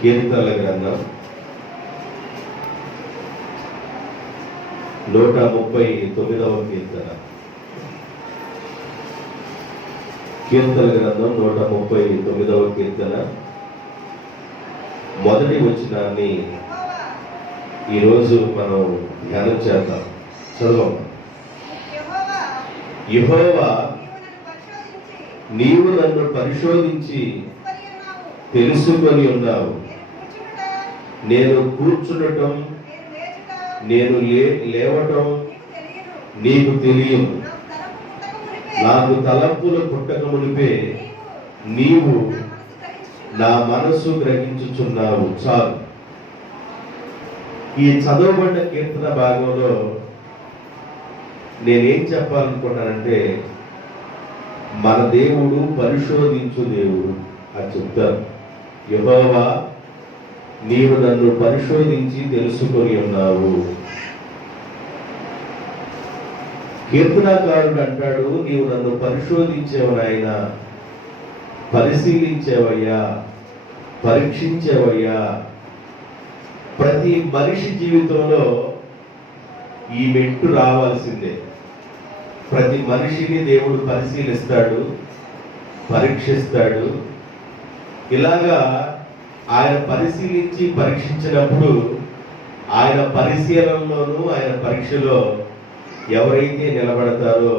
కీర్తనల గ్రంథం 139వ కీర్తన. కీర్తనల గ్రంథం 139వ కీర్తన మొదటి వచనాన్ని ఈరోజు మనం ధ్యానం చేద్దాం. చదువు. యెహోవా, నీవు నన్ను పరిశోధించి తెలుసుకొని ఉన్నావు. నేను కూర్చుండటం, నేను లేవటం నీకు తెలియదు. నాకు తలంపులు పుట్టక మునిపే నీవు నా మనసు గ్రహించుచున్నావు. చాలు. ఈ చదవబడ్డ కీర్తన భాగంలో నేనేం చెప్పాలనుకున్నానంటే, మన దేవుడు పరిశోధించు దేవుడు అని చెప్తాను. యెహోవా, నీవు నన్ను పరిశోధించి తెలుసుకొని ఉన్నావు. కీర్తనాకారుడు అంటాడు, నీవు నన్ను పరిశోధించేవు నాయన, పరిశీలించేవయ్యా, పరీక్షించేవయ్యా. ప్రతి మనిషి జీవితంలో ఈ మెట్టు రావాల్సిందే. ప్రతి మనిషిని దేవుడు పరిశీలిస్తాడు, పరీక్షిస్తాడు. ఇలాగా ఆయన పరిశీలించి పరీక్షించినప్పుడు ఆయన పరిశీలనలోనూ ఆయన పరీక్షలో ఎవరైతే నిలబడతారో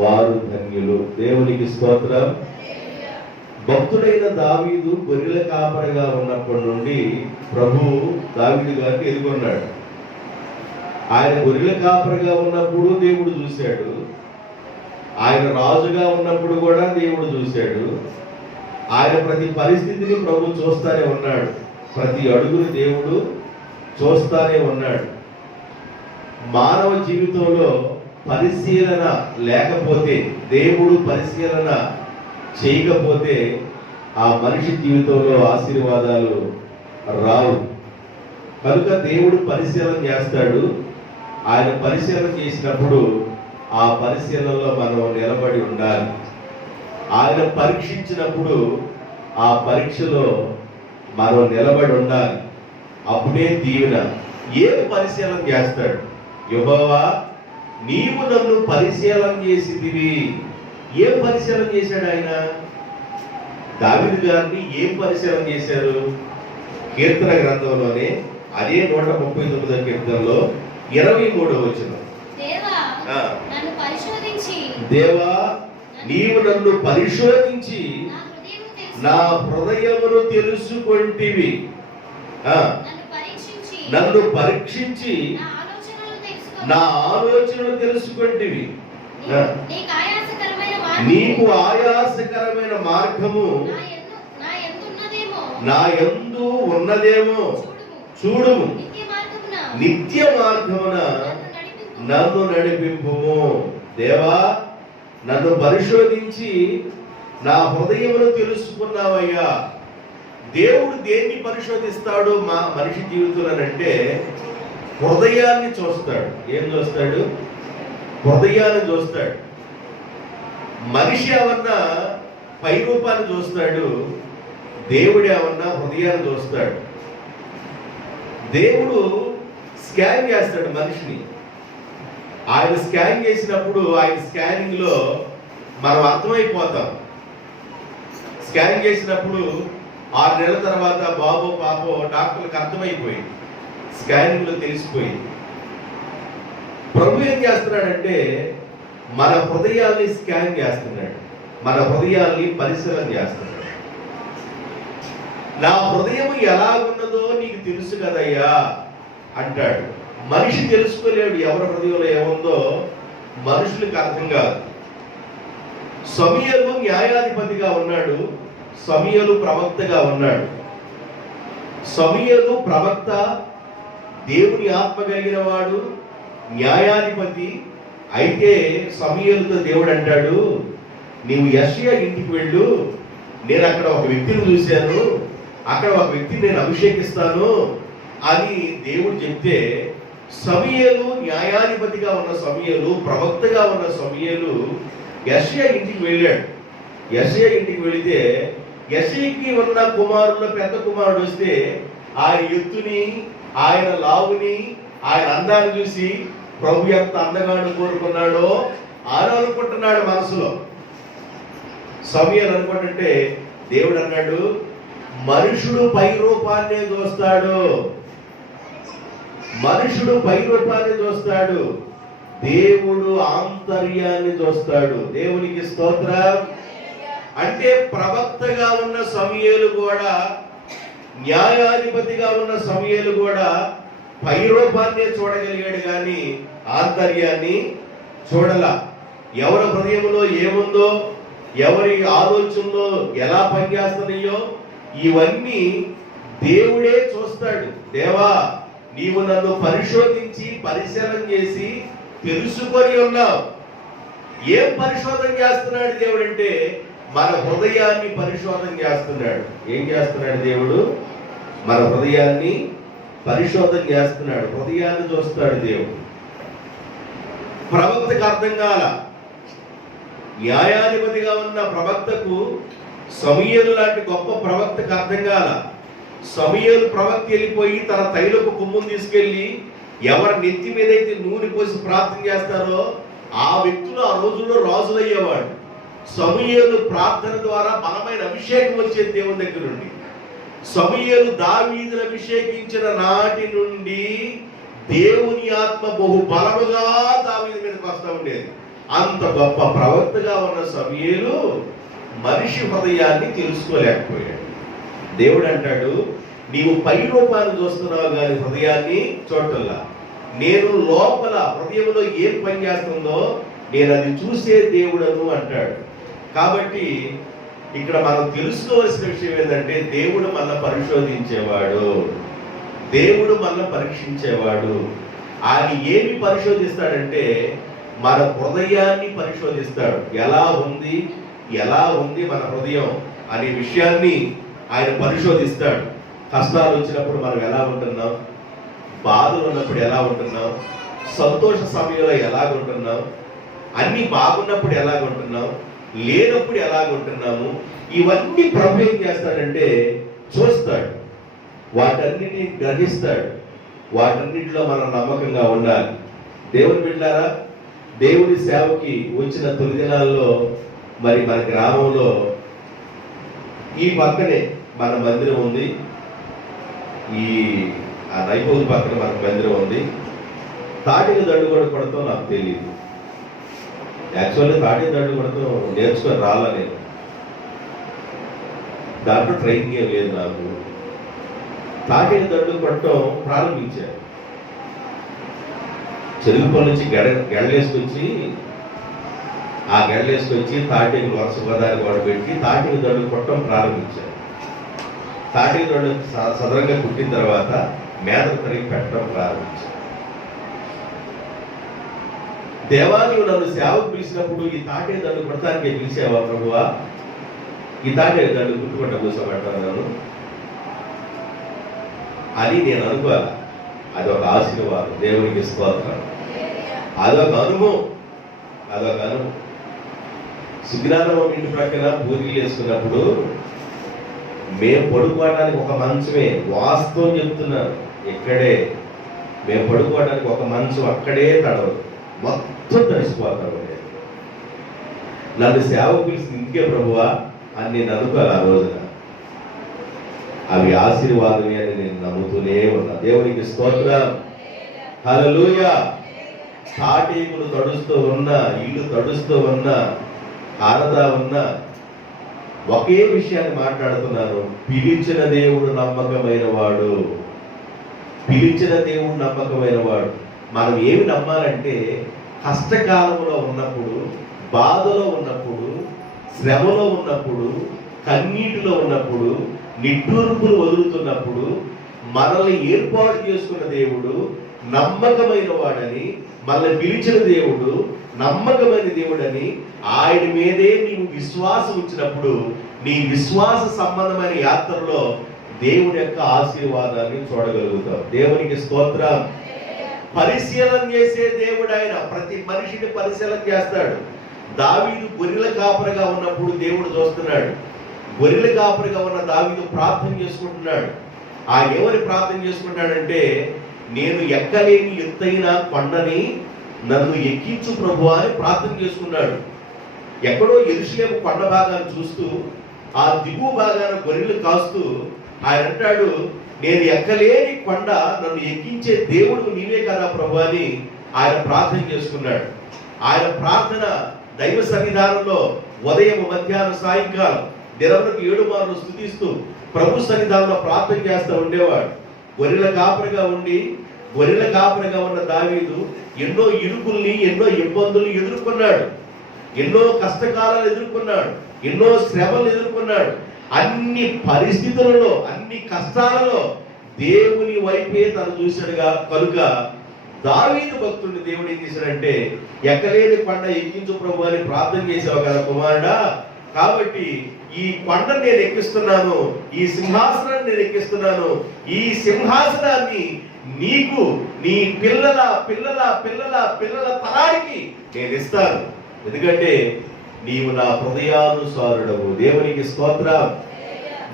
వారు ధన్యులు. దేవునికి స్తోత్రం. భక్తుడైన దావీదు గొర్రెల కాపరిగా ఉన్నప్పటి నుండి ప్రభు దావీదు గారిని ఎదుర్కొన్నాడు. ఆయన గొర్రెల కాపరిగా ఉన్నప్పుడు దేవుడు చూశాడు, ఆయన రాజుగా ఉన్నప్పుడు కూడా దేవుడు చూశాడు. ఆయన ప్రతి పరిస్థితిని ప్రభు చూస్తానే ఉన్నాడు. ప్రతి అడుగుని దేవుడు చూస్తానే ఉన్నాడు. మానవ జీవితంలో పరిశీలన లేకపోతే, దేవుడు పరిశీలన చేయకపోతే ఆ మనిషి జీవితంలో ఆశీర్వాదాలు రావు. కనుక దేవుడు పరిశీలన చేస్తాడు. ఆయన పరిశీలన చేసినప్పుడు ఆ పరిశీలనలో మనం నిలబడి ఉండాలి. ఆయన పరీక్షించినప్పుడు ఆ పరీక్షలో మనం నిలబడి ఉండాలి. అప్పుడే దీవెన. ఏం పరిశీలన చేస్తాడు? యెహోవా, నీవు నన్ను పరిశీలన చేసితివి. ఏం పరిశీలన చేశాడు ఆయన? దావీదు గారిని ఏం పరిశీలన చేశారు? కీర్తన గ్రంథంలోనే అదే 139వ కీర్తనలో 23వ వచనం. దేవా, నీవు నన్ను పరిశోధించి నా హృదయమును తెలుసుకొంటివి. నన్ను పరీక్షించి నా ఆలోచనలు తెలుసుకొంటివి. నీకు ఆయాసకరమైన మార్గము నా యందు ఉన్నదేమో చూడుము. నిత్య మార్గమున నన్ను నడిపింపుము. దేవా, నన్ను పరిశోధించి నా హృదయమును తెలుసుకున్నావయ్యా. దేవుడు దేన్ని పరిశోధిస్తాడు మనిషి జీవితంలోనంటే హృదయాన్ని చూస్తాడు. ఏం చూస్తాడు? హృదయాన్ని చూస్తాడు. మనిషి ఏమన్నా పై రూపాన్ని చూస్తాడు, దేవుడు ఏమన్నా హృదయాన్ని చూస్తాడు. దేవుడు స్కాన్ చేస్తాడు మనిషిని. ఆయన స్కాన్ చేసినప్పుడు ఆయన స్కానింగ్ లో మనం అర్థమైపోతాం. స్కాన్ చేసినప్పుడు 6 నెలల తర్వాత బాబో పాపో డాక్టర్లకు అర్థమైపోయింది, స్కానింగ్ లో తెలిసిపోయింది. ప్రభు ఏం చేస్తున్నాడంటే మన హృదయాల్ని స్కాన్ చేస్తున్నాడు, మన హృదయాల్ని పరిశీలన చేస్తున్నాడు. నా హృదయం ఎలా ఉన్నదో నీకు తెలుసు కదయ్యా అంటాడు. మనిషి తెలుసుకోలేడు ఎవరి హృదయంలో ఏముందో, మనుషులకు అర్థం కాదు. సమూయేలు న్యాయాధిపతిగా ఉన్నాడు, సమూయేలు ప్రవక్తగా ఉన్నాడు. సమూయేలు ప్రవక్త, దేవుని ఆత్మ కలిగిన వాడు, న్యాయాధిపతి. అయితే సమూయేలుతో దేవుడు అంటాడు, నీవు యెషయా ఇంటికి వెళ్ళు, నేను అక్కడ ఒక వ్యక్తిని చూశాను, అక్కడ ఒక వ్యక్తిని నేను అభిషేకిస్తాను అని దేవుడు చెప్తే, సమూయేలు న్యాయాధిపతిగా ఉన్న సమూయేలు, ప్రవక్తగా ఉన్న సమూయేలు యెషయా ఇంటికి వెళ్ళాడు. యెషయా ఇంటికి వెళితే యెషయికి ఉన్న కుమారుల్లో పెద్ద కుమారుడు వస్తే ఆయన ఎత్తుని, ఆయన లావుని, ఆయన అందాన్ని చూసి ప్రభు ఎంత అందగాడు కోరుకున్నాడో ఆయన అనుకుంటున్నాడు మనసులో. సమూయేలు అనుకుంటుంటే దేవుడు అన్నాడు, మనుషుడు పై రూపాన్నే చూస్తాడు, మనుషుడు పై రూపాన్ని చూస్తాడు, దేవుడు ఆంతర్యాన్ని చూస్తాడు. దేవునికి స్తోత్రం. అంటే ప్రవక్తగా ఉన్న సమూయేలు కూడా, న్యాయాధిపతిగా ఉన్న సమూయేలు కూడా పై రూపాన్నే చూడగలిగాడు కానీ ఆంతర్యాన్ని చూడల. ఎవరి హృదయంలో ఏముందో, ఎవరి ఆలోచనలో ఎలా పనిచేస్తున్నాయో ఇవన్నీ దేవుడే చూస్తాడు. దేవా, నీవు నన్ను పరిశోధించి పరిశీలన చేసి తెలుసుకొని ఉన్నావు. ఏం పరిశోధన చేస్తున్నాడు దేవుడు అంటే మన హృదయాన్ని పరిశోధన చేస్తున్నాడు. ఏం చేస్తున్నాడు దేవుడు? మన హృదయాన్ని పరిశోధన చేస్తున్నాడు. హృదయాన్ని చూస్తాడు దేవుడు. ప్రవక్తకు అర్థం కాల. న్యాయాధిపతిగా ఉన్న ప్రవక్తకు, సమూయేలు లాంటి గొప్ప ప్రవక్తకు అర్థం కాల. సమూయేలు ప్రవక్త వెళ్ళిపోయి తన తైలపు కొమ్మును తీసుకెళ్లి ఎవరి నెత్తి మీద అయితే నూనె పోసి ప్రార్థన చేస్తారో ఆ వ్యక్తులు ఆ రోజుల్లో రాజులయ్యేవాడు. సమూయేలు ప్రార్థన ద్వారా బలమైన అభిషేకం వచ్చేది దేవుని దగ్గర నుండి. సమూయేలు దావీదును అభిషేకించిన నాటి నుండి దేవుని ఆత్మ బహు బలముగా దావీదు మీదకి వస్తూ ఉండేది. అంత గొప్ప ప్రవక్తగా ఉన్న సమూయేలు మనిషి హృదయాన్ని తెలుసుకోలేకపోయాడు. దేవుడు అంటాడు, నీవు పై రూపాన్ని చూస్తున్నావు కానీ హృదయాన్ని చూడటంలా. నేను లోపల హృదయంలో ఏం పని చేస్తుందో నేను అది చూసే దేవుడను అంటాడు. కాబట్టి ఇక్కడ మనం తెలుసుకోవాల్సిన విషయం ఏంటంటే దేవుడు మనల్ని పరిశోధించేవాడు, దేవుడు మనల్ని పరీక్షించేవాడు. ఆయన ఏమి పరిశోధిస్తాడంటే మన హృదయాన్ని పరిశోధిస్తాడు. ఎలా ఉంది మన హృదయం అనే విషయాన్ని ఆయన పరిశోధిస్తాడు. కష్టాలు వచ్చినప్పుడు మనం ఎలా ఉంటున్నాం, బాధలు ఉన్నప్పుడు ఎలా ఉంటున్నాం, సంతోష సమయంలో ఎలాగుంటున్నాం, అన్ని బాగున్నప్పుడు ఎలాగుంటున్నాం, లేనప్పుడు ఎలాగుంటున్నాము, ఇవన్నీ ప్రభు ఏం చేస్తాడంటే చూస్తాడు. వాటన్నిటిని గ్రహిస్తాడు. వాటన్నిటిలో మనం నమ్మకంగా ఉండాలి. దేవుని బిడ్డలారా, దేవుని సేవకి వచ్చిన తొలి దినాల్లో మరి మన గ్రామంలో ఈ పక్కనే మన మందిరం ఉంది. ఆ నైపోజు పక్కన మనకు మందిరం ఉంది. తాటిని దడ్డు కూడా కొడతాం నాకు తెలియదు. యాక్చువల్లీ తాటిని దడ్డు కొడతాం నేర్చుకొని రాలా నేను. దాంట్లో ట్రైనింగ్ ఏం లేదు నాకు. తాటిని దడ్డు కొట్టడం ప్రారంభించాను. చెరుకుపల్లి నుంచి గెడలేసుకొచ్చి ఆ గెడలేసుకొచ్చి తాటిని వరుస పదాలు కూడా పెట్టి తాటిని దడ్డు కొట్టడం ప్రారంభించాను. తాటిని దడ్డు సదరంగా కుట్టిన తర్వాత మేతకు తరిగి పెట్టడం ప్రారంభించాను. దేవా, నీవు నన్ను సేవకు పిలిచినప్పుడు ఈ తాటి దండు కొట్టడానికి పిలిచావా ప్రభువా? ఈ తాటి దండు కుట్టుకుంటా కూర్చోబెట్టాను నన్ను అని నేను అనుకోవాలి. అదొక ఆశీర్వాదం. దేవునికి స్తోత్రం. అదొక అనుభవం. సుగ్రామం ఇంటి ప్రక్కన పూరీలు వేసుకున్నప్పుడు మేము పడుకోవడానికి ఒక మంచమే, వాస్తవం చెప్తున్నాను, ఇక్కడే మేము పడుకోవడానికి ఒక మంచం అక్కడే తడవదు, మొత్తం తడిసిపోతాను. నన్ను సేవ పిలిచి ఇంకే ప్రభువా అని నేను అనుకోవాలి. ఆ రోజున అవి ఆశీర్వాదమే అని నేను నమ్ముతూనే ఉన్నా. దేవునికి స్తోత్రం. హల్లెలూయా. తాటీకులు తడుస్తూ ఉన్నా, ఇల్లు తడుస్తూ ఉన్నా, ఆరదా ఉన్నా ఒకే విషయాన్ని మాట్లాడుతున్నాను. పిలిచిన దేవుడు నమ్మకమైన వాడు. మనం ఏమి నమ్మాలంటే కష్టకాలంలో ఉన్నప్పుడు, బాధలో ఉన్నప్పుడు, శ్రమలో ఉన్నప్పుడు, కన్నీటిలో ఉన్నప్పుడు, నిట్టూర్పులు వదులుతున్నప్పుడు మనల్ని ఏర్పాటు చేసుకున్న దేవుడు నమ్మకమైన వాడని, మనల్ని పిలిచిన దేవుడు నమ్మకమైన దేవుడని, ఆయన మీదే నీవు విశ్వాసం ఉంచినప్పుడు నీ విశ్వాస సంబంధమైన యాత్రలో దేవుని యొక్క ఆశీర్వాదాన్ని చూడగలుగుతాం. దేవునికి స్తోత్రం. పరిశీలన చేసే దేవుడు ఆయన. ప్రతి మనిషిని పరిశీలన చేస్తాడు. దావీదు గొర్రెల కాపరిగా ఉన్నప్పుడు దేవుడు చూస్తున్నాడు. గొర్రెల కాపరిగా ఉన్న దావీదు ప్రార్థన చేసుకుంటున్నాడు. ఆయన ఏమని ప్రార్థన చేసుకుంటాడంటే, నేను ఎక్కలేని ఎత్తైన కొండని నన్ను ఎక్కించు ప్రభువా అని ప్రార్థన చేసుకున్నాడు. ఎక్కడో యెరూషలేము కొండ భాగాన్ని చూస్తూ ఆ దిగువ భాగాన గొర్రెలు కాస్తూ ఆయన అంటాడు, నేను ఎక్కలేని కొండ నన్ను ఎక్కించే దేవుడు నీవే కదా ప్రభు అని ఆయన ప్రార్థన చేసుకున్నాడు. ఆయన ప్రార్థన దైవ సన్నిధానంలో ఉదయం, మధ్యాహ్నం, సాయంకాలం దినములకు 7 మార్లు స్తుతిస్తూ ప్రభు సన్నిధానంలో ప్రార్థన చేస్తూ ఉండేవాడు. గొర్రెల కాపరిగా ఉన్న దావీదు ఎన్నో ఇరుకుల్ని, ఎన్నో ఇబ్బందులు ఎదుర్కొన్నాడు, ఎన్నో కష్టకాలాలు ఎదుర్కొన్నాడు, ఎన్నో శ్రమలు ఎదుర్కొన్నాడు. అన్ని పరిస్థితులలో, అన్ని కష్టాలలో దేవుని వైపే తను చూశాడుగా కనుక దావీదు భక్తుడిని దేవుడు ఏం చేశాడంటే, ఎక్కలేని కొండ ఎక్కించు ప్రభు అని ప్రార్థన చేసావు కదా కుమారుడా, కాబట్టి ఈ కొండను నేను ఎక్కిస్తున్నాను, ఈ సింహాసనాన్ని నేను ఎక్కిస్తున్నాను, ఈ సింహాసనాన్ని నీకు నీ పిల్లల పిల్లల పిల్లల పిల్లల తరానికి నేను ఇస్తాను, ఎందుకంటే నీవు నా హృదయానుసారుడవు. దేవునికి స్తోత్రం.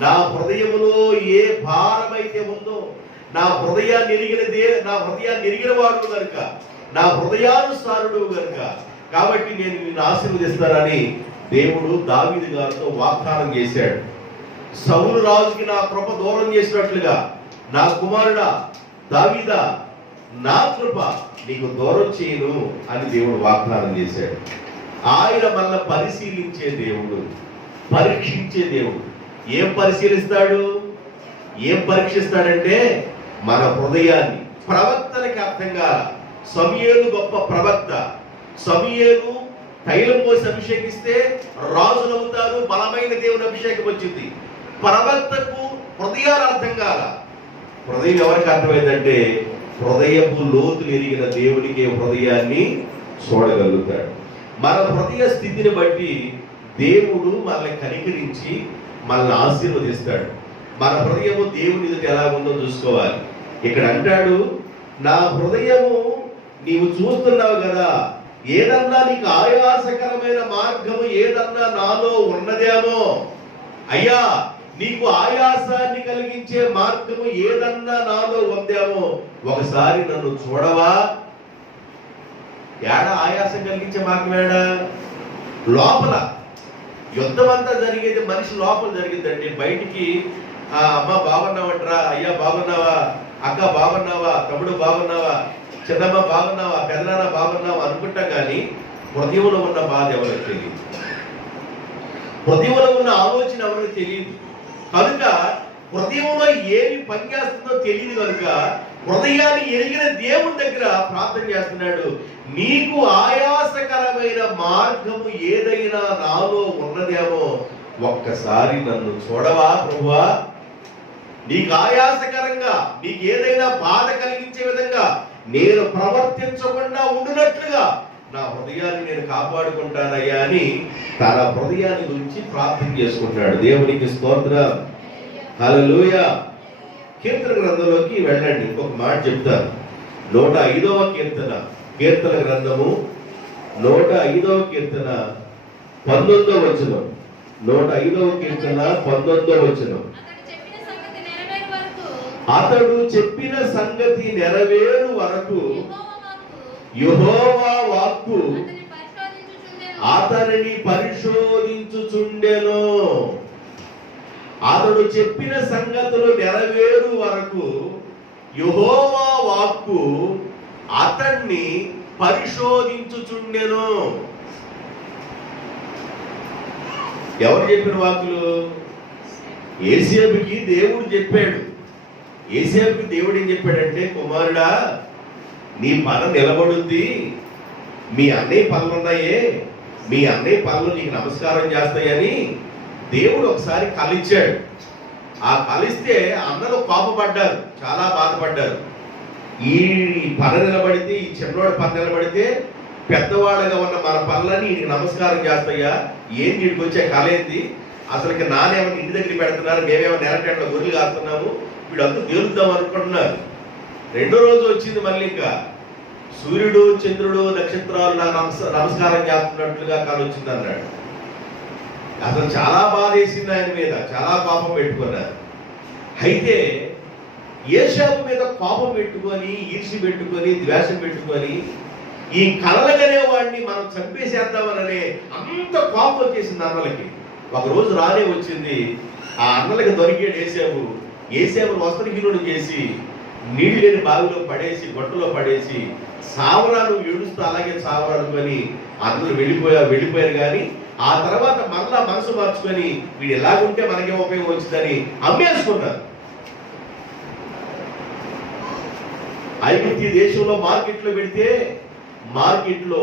నా హృదయములో ఏ భారమైతే ఉందో, నా హృదయాన్ని ఎరిగిన వాడు కనుక, నా హృదయానుసారుడు కనుక, కాబట్టి నేను నిన్ను ఆశీర్వదిస్తానని దేవుడు దావీదు గారితో వాగ్దానం చేశాడు. సౌలు రాజుకి నా కృప దూరం చేసినట్లుగా నా కుమారుడా దావీదా, నా కృప నీకు దూరం చేయను అని దేవుడు వాగ్దానం చేశాడు. ఆయన మనల్ని పరిశీలించే దేవుడు, పరీక్షించే దేవుడు. ఏం పరిశీలిస్తాడు, ఏం పరీక్షిస్తాడంటే మన హృదయాన్ని. ప్రవక్తలకి అర్థం కాల. సమూయేలు గొప్ప ప్రవక్త. సమూయేలు తైలం పోసి అభిషేకిస్తే రాజులవుతారు, బలమైన దేవుని అభిషేకం వచ్చింది. ప్రవక్తకు హృదయాలు అర్థం కాల. హృదయం ఎవరికి అర్థమైందంటే, హృదయపు లోతులు ఎరిగిన దేవునికి హృదయాన్ని చూడగలుగుతాడు. మన హృదయ స్థితిని బట్టి దేవుడు మనల్ని కనికరించి మనల్ని ఆశీర్వదిస్తాడు. మన హృదయము దేవుని ఎదుట ఎలా ఉందో చూసుకోవాలి. ఇక్కడ అంటాడు, నా హృదయము నీవు చూస్తున్నావు కదా, ఏదన్నా నీకు ఆయాసకరమైన మార్గము ఏదన్నా నాలో ఉన్నదేమో, అయ్యా నీకు ఆయాసాన్ని కలిగించే మార్గము ఏదన్నా నాలో ఉందేమో ఒకసారి నన్ను చూడవా. ఏడ ఆయాసం కలిగించే మార్గం ఏడా? లోపల. యుద్ధం అంతా జరిగేది మనిషి లోపల జరిగిందండి. బయటికి అమ్మ బాగున్నావంటరా, అయ్యా బాగున్నావా, అక్క బాగున్నావా, తమ్ముడు బాగున్నావా, చిన్నమ్మ బాగున్నావా, పెదనాన్న బాగున్నావా అనుకుంటాం కానీ హృదయంలో ఉన్న బాధ ఎవరికి తెలియదు, హృదయంలో ఉన్న ఆలోచన ఎవరికి తెలియదు. కనుక హృదయంలో ఏమి పనిచేస్తుందో తెలియదు కనుక హృదయాన్ని ఎరిగిన దేవుని దగ్గర ప్రార్థన చేస్తున్నాడు. నీకు ఆయాసకరమైన మార్గము ఏదైనా నాలో ఉన్నదేమో ఒక్కసారి నన్ను చూడవా ప్రభువా. నీకు ఆయాసకరంగా, నీకు ఏదైనా బాధ కలిగించే విధంగా నేను ప్రవర్తించకుండా ఉండునట్లుగా నా హృదయాన్ని నేను కాపాడుకుంటానయ్యా అని తన హృదయాన్ని గురించి ప్రార్థన చేసుకుంటున్నాడు. దేవునికి స్తోత్రం. హల్లెలూయా. కీర్తన గ్రంథంలోకి వెళ్ళండి. ఇంకొక మాట చెప్తాను. 105వ కీర్తన, కీర్తన గ్రంథము 105వ కీర్తన 19వ వచనం. 105వ కీర్తన 19వ వచనం. అతడు చెప్పిన సంగతి నెరవేరు వరకు యెహోవా వాక్కు అతనిని పరిశోధించుచుండెను. అతడు చెప్పిన సంగతులు నెరవేరు వరకు యెహోవా వాక్కు అతన్ని పరిశోధించుచుండెను. ఎవరు చెప్పిన వాక్కులు? యేసేపుకి దేవుడు చెప్పాడు. యేసేపుకి దేవుడు ఏం చెప్పాడంటే, కుమారుడా నీ పని నిలబడుద్ది, మీ అన్నయ్య పనులు ఉన్నాయే, మీ అన్నయ్య పనులు నీకు నమస్కారం చేస్తాయని దేవుడు ఒకసారి కలిచ్చాడు. ఆ కలిస్తే అన్నలు కోపపడ్డారు, చాలా బాధపడ్డారు. ఈ పని నిలబడితే, ఈ చిన్నోడి పని నిలబడితే పెద్దవాళ్ళగా ఉన్న మన పనులని ఈయనకి నమస్కారం చేస్తాయా, ఏం వీడికి వచ్చే కళ ఏంది, అసలుకి నానేమన్నా ఇంటి దగ్గర పెడుతున్నారు, మేమేమో నెలటెంట్లో గొర్రెలు కాస్తున్నాము, వీళ్ళంతా తేలుద్దాం అనుకుంటున్నారు. రెండో రోజు వచ్చింది మళ్ళీ, ఇంకా సూర్యుడు చంద్రుడు నక్షత్రాలు నాకు నమస్కారం చేస్తున్నట్లుగా కాలు వచ్చింది అన్నాడు. అసలు చాలా బాధ వేసింది ఆయన మీద, చాలా కోపం పెట్టుకున్నారు. అయితే ఏశావు మీద కోపం పెట్టుకొని, ఈర్ష్య పెట్టుకొని, ద్వేషం పెట్టుకొని ఈ కలలగనే వాడిని మనం చంపేసేద్దామననే అంత కోపం వచ్చేసింది అన్నలకి. ఒకరోజు రానే వచ్చింది, ఆ అన్నలకి దొరికాడు ఏశావు. ఏశావును వస్త్రహీనుడు చేసి నీళ్ళు లేని బావిలో పడేసి, గొట్టలో పడేసి సావరాను ఏడుస్తూ అలాగే సావరానుకొని అందరూ వెళ్ళిపోయారు. కానీ ఆ తర్వాత మళ్ళా మనసు మార్చుకొని వీడు ఎలాగుంటే మనకే ఉపయోగం వచ్చిందని అమ్మేసుకున్నారు. ఐగుప్తు దేశంలో మార్కెట్లో పెడితే మార్కెట్లో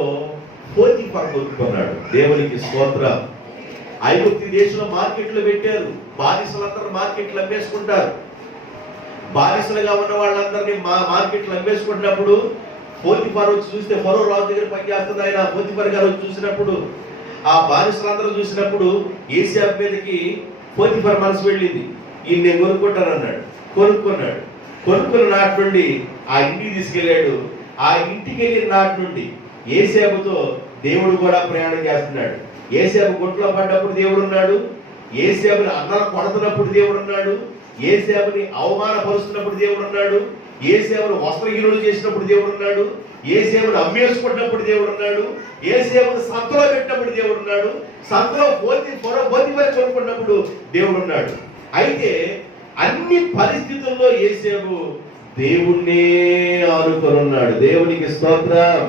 పోతీఫర్ కొనుక్కున్నాడు. దేవునికి స్తోత్రం. ఐగుప్తు దేశంలో మార్కెట్లో పెట్టారు. బానిసలందరూ మార్కెట్లు అమ్మేసుకుంటారు. బానిసలుగా ఉన్న వాళ్ళందరినీ మార్కెట్లు అమ్మేసుకుంటున్నప్పుడు పోతీఫర్ వచ్చి చూస్తే, ఫరో రాజు దగ్గర పనిచేస్తుంది ఆయన. పోతీఫర్ గారు వచ్చి చూసినప్పుడు, ఆ బానిసలందరూ చూసినప్పుడు ఏశావు మీదకి పోతీఫర్ మనసు వెళ్ళింది. ఈయన నేను కొనుక్కుంటానన్నాడు. కొనుక్కున్న నాటి నుండి ఆ ఇంటికి తీసుకెళ్ళాడు. ఆ ఇంటికి వెళ్ళిన నాటి నుండి ఏశావుతో దేవుడు కూడా ప్రయాణం చేస్తున్నాడు. ఏశావు గుంట్లో పడ్డప్పుడు దేవుడు ఉన్నాడు. ఏశావుని అన్నలు కొడుతున్నప్పుడు దేవుడు ఉన్నాడు. ఏశావుని అవమానపరుస్తున్నప్పుడు దేవుడు ఉన్నాడు. ఏశావుని వస్త్రహీనుడు చేసినప్పుడు దేవుడు ఉన్నాడు. ఏశావుని అమ్మేసుకున్నప్పుడు దేవుడు ఉన్నాడు. ఏశావుని సంతలో పెట్టినప్పుడు దేవుడు ఉన్నాడు. సంతలో పోతీఫర్ కొనుక్కున్నప్పుడు దేవుడు ఉన్నాడు. అయితే అన్ని పరిస్థితుల్లో ఏశావు దేవుణ్ణే ఆనుకొనున్నాడు. దేవునికి స్తోత్రం.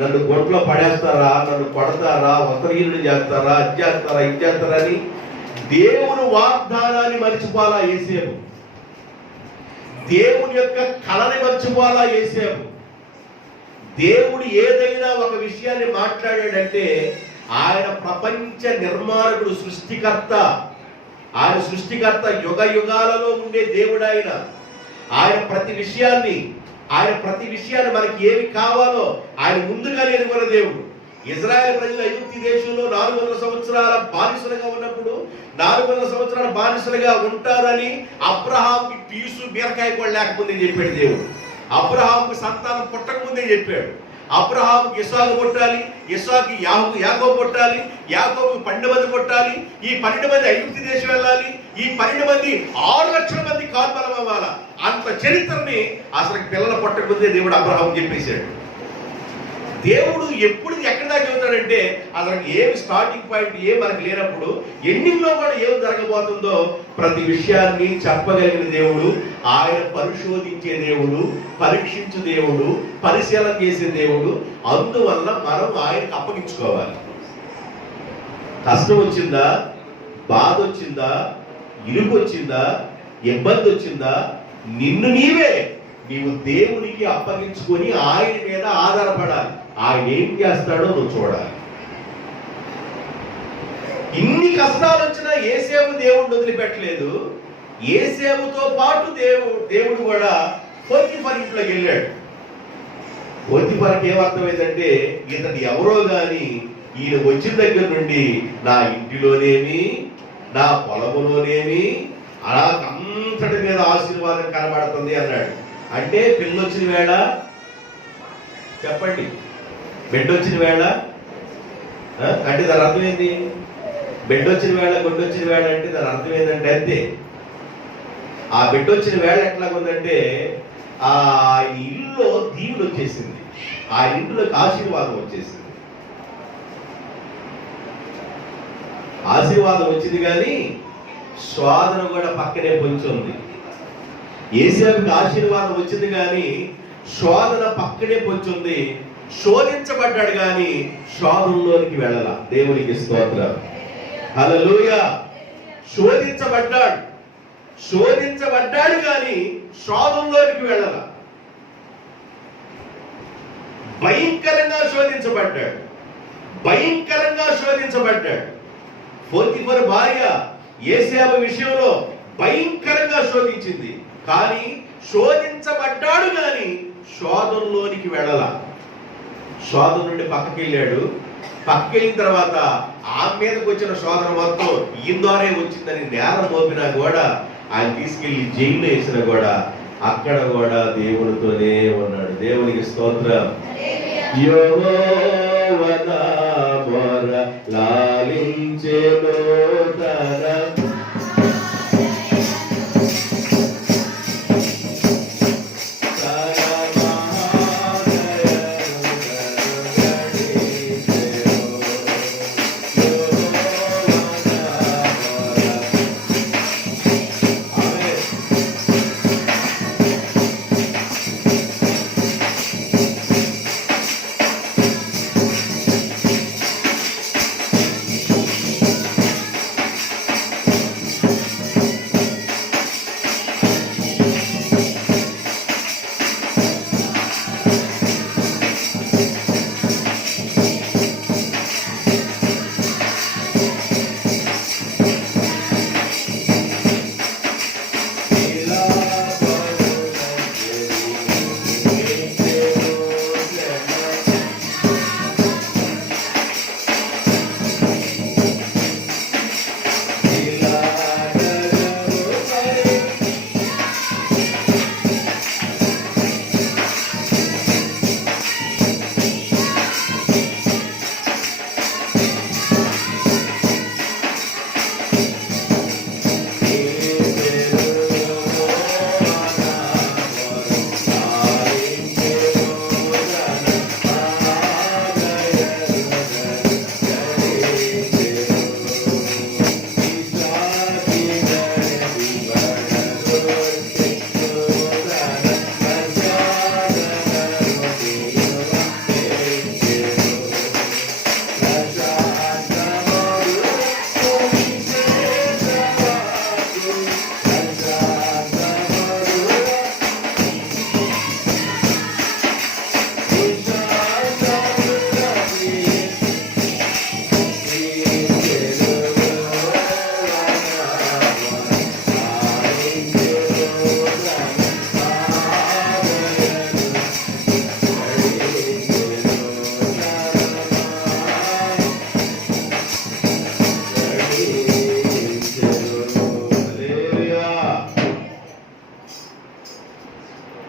నన్ను గొంట్లో పడేస్తారా, నన్ను కొడతారా, వస్త్రహీనుడు చేస్తారా, అది చేస్తారా, ఇది చేస్తారా అని దేవుని వాగ్దానాన్ని మర్చిపోవాలా ఏశావు. దేవుని యొక్క కళని మర్చిపోవాలా ఏశావు. దేవుడు ఏదైనా ఒక విషయాన్ని మాట్లాడాడంటే ఆయన ప్రపంచ నిర్మాణకుడు, సృష్టికర్త. ఆయన సృష్టికర్త, యుగ యుగాలలో ఉండే దేవుడు ఆయన ప్రతి విషయాన్ని మనకి ఏమి కావాలో ఆయన ముందుగానే ఎదుగున్న దేవుడు. ఇజ్రాయెల్ ప్రజలు ఐగుప్తు దేశంలో 400 సంవత్సరాల బానిసలుగా ఉన్నప్పుడు 400 సంవత్సరాల బానిసలుగా ఉంటారని అబ్రహాంకి పీసు బీరకాయ కూడా లేకముందే చెప్పాడు దేవుడు. అబ్రహాంకు సంతానం పుట్టకముందే చెప్పాడు. అబ్రహాముకి ఇస్సాకు పుట్టాలి, ఇస్సాకు యాకోబు పుట్టాలి, యాకోబు 12 మంది పుట్టాలి, ఈ 12 మంది ఐగుప్తు దేశం వెళ్ళాలి, ఈ 12 మంది 6 లక్షల మంది కాల్బలం అవ్వాలా. అంత చరిత్రని అసలు పిల్లల పుట్టకముందే దేవుడు అబ్రహాం చెప్పేశాడు. దేవుడు ఎప్పుడు ఎక్కడ దాకా చెబుతాడంటే అసలు ఏమి స్టార్టింగ్ పాయింట్ ఏం మనకు లేనప్పుడు ఎండింగ్ లో కూడా ఏం జరగబోతుందో ప్రతి విషయాన్ని చెప్పగలిగిన దేవుడు. ఆయన పరిశోధించే దేవుడు, పరీక్షించు దేవుడు, పరిశీలన చేసే దేవుడు. అందువల్ల మనం ఆయనకు అప్పగించుకోవాలి. కష్టం వచ్చిందా, బాధ వచ్చిందా, ఇరుకు వచ్చిందా, ఇబ్బంది వచ్చిందా, నీవు దేవునికి అప్పగించుకొని ఆయన మీద ఆధారపడాలి. ఆయన ఏం చేస్తాడో నువ్వు చూడాలి. ఇన్ని కష్టాలు వచ్చినా ఏసేపు దేవుడిని వదిలిపెట్టలేదు. ఏసేపుతో పాటు దేవుడు కూడా పోతీఫర్ ఇంట్లోకి వెళ్ళాడు. పోతీఫర్కి ఏమర్థమైందంటే ఇతడు ఎవరో గాని ఈయన వచ్చిన దగ్గర నుండి నా ఇంటిలోనేమి, నా పొలములోనేమి అలా అంతటి మీద ఆశీర్వాదం కనబడుతుంది అన్నాడు. అంటే పిల్లొచ్చిన వేళ చెప్పండి, బిడ్డ వచ్చిన వేళ అంటే దాని అర్థం ఏంటి? బిడ్డ వచ్చిన వేళ, గుడ్డ వచ్చిన వేళ అంటే దాని అర్థం ఏంటంటే అంతే. ఆ బిడ్డ వచ్చిన వేళ ఎట్లాగుందంటే ఆ ఇల్లులో దీవులు వచ్చేసింది, ఆ ఇంట్లోకి ఆశీర్వాదం వచ్చేసింది. ఆశీర్వాదం వచ్చింది కానీ శోధన కూడా పక్కనే పొంచుంది. ఏసేపుకి ఆశీర్వాదం వచ్చింది కానీ శోధన పక్కనే పొంచుంది. శోధించబడ్డాడు కానీ శోధనలోనికి వెళ్ళాల. దేవునికి స్తోత్రం, హల్లెలూయా. శోధించబడ్డాడు కానీ శోధనలోనికి వెళ్ళాల. భయంకరంగా శోధించబడ్డాడు. పోతీఫర్ భార్య ఏసేపు విషయంలో భయంకరంగా శోధించింది. కానీ శోధించబడ్డాడు కానీ శోధనలోనికి వెళ్ళాల. శోధన నుండి పక్కకి వెళ్ళిన తర్వాత ఆమె మీదకి వచ్చిన శోధన మొత్తం ఈయన ద్వారా వచ్చిందని నేరం మోపినా కూడా, ఆయన తీసుకెళ్లి జైల్లో వేసినా కూడా అక్కడ కూడా దేవుడితోనే ఉన్నాడు. దేవునికి స్తోత్రం. యెహోవా మొర లాలించెను తన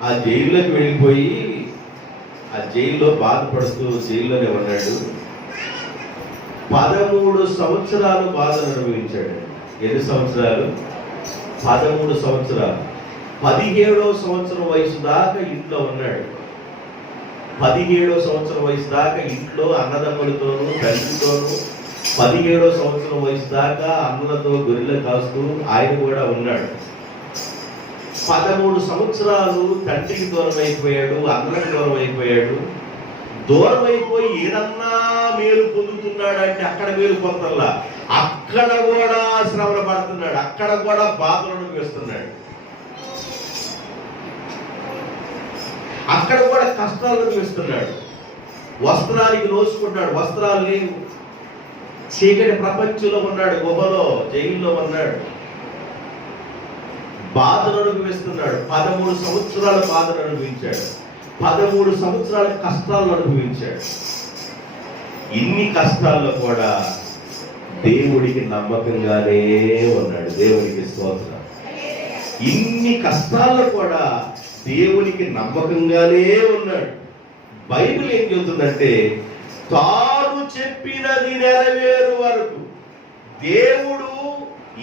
ఆ జైల్లోకి వెళ్ళిపోయి ఆ జైల్లో బాధపడుతూ జైల్లోనే ఉన్నాడు. 13 సంవత్సరాలు బాధను అనుభవించాడు. ఎన్ని సంవత్సరాలు? 13 సంవత్సరాలు. 17వ సంవత్సరం వయసు దాకా ఇంట్లో ఉన్నాడు. 17వ సంవత్సరం వయసు దాకా ఇంట్లో అన్నదమ్ములతోనూ తండ్రితోనూ 17వ సంవత్సరం వయసు దాకా అన్నలతో గొర్రెలు కాస్తూ ఆయన కూడా ఉన్నాడు. 13 సంవత్సరాలు తండ్రికి దూరం అయిపోయాడు, అన్నలకు దూరం అయిపోయాడు. దూరం అయిపోయి ఏదన్నా మేలు పొందుతున్నాడంటే అక్కడ మేలు పొందల్లా, అక్కడ కూడా శ్రమలు పడుతున్నాడు, అక్కడ కూడా బాధలను వేస్తున్నాడు, అక్కడ కూడా కష్టాలను వేస్తున్నాడు. వస్త్రానికి నోచుకుంటాడు, వస్త్రాలు లేవు, చీకటి ప్రపంచంలో ఉన్నాడు, గుహలో జైల్లో ఉన్నాడు, బాధను అనుభవిస్తున్నాడు. 13 సంవత్సరాల బాధను అనుభవించాడు, 13 సంవత్సరాల కష్టాలను అనుభవించాడు. ఇన్ని కష్టాల్లో కూడా దేవుడికి నమ్మకంగానే ఉన్నాడు. దేవునికి స్తోత్రం. ఇన్ని కష్టాల్లో కూడా దేవునికి నమ్మకంగానే ఉన్నాడు. బైబిల్ ఏం చెబుతుందంటే, తాను చెప్పినది నెరవేరు వరకు, దేవుడు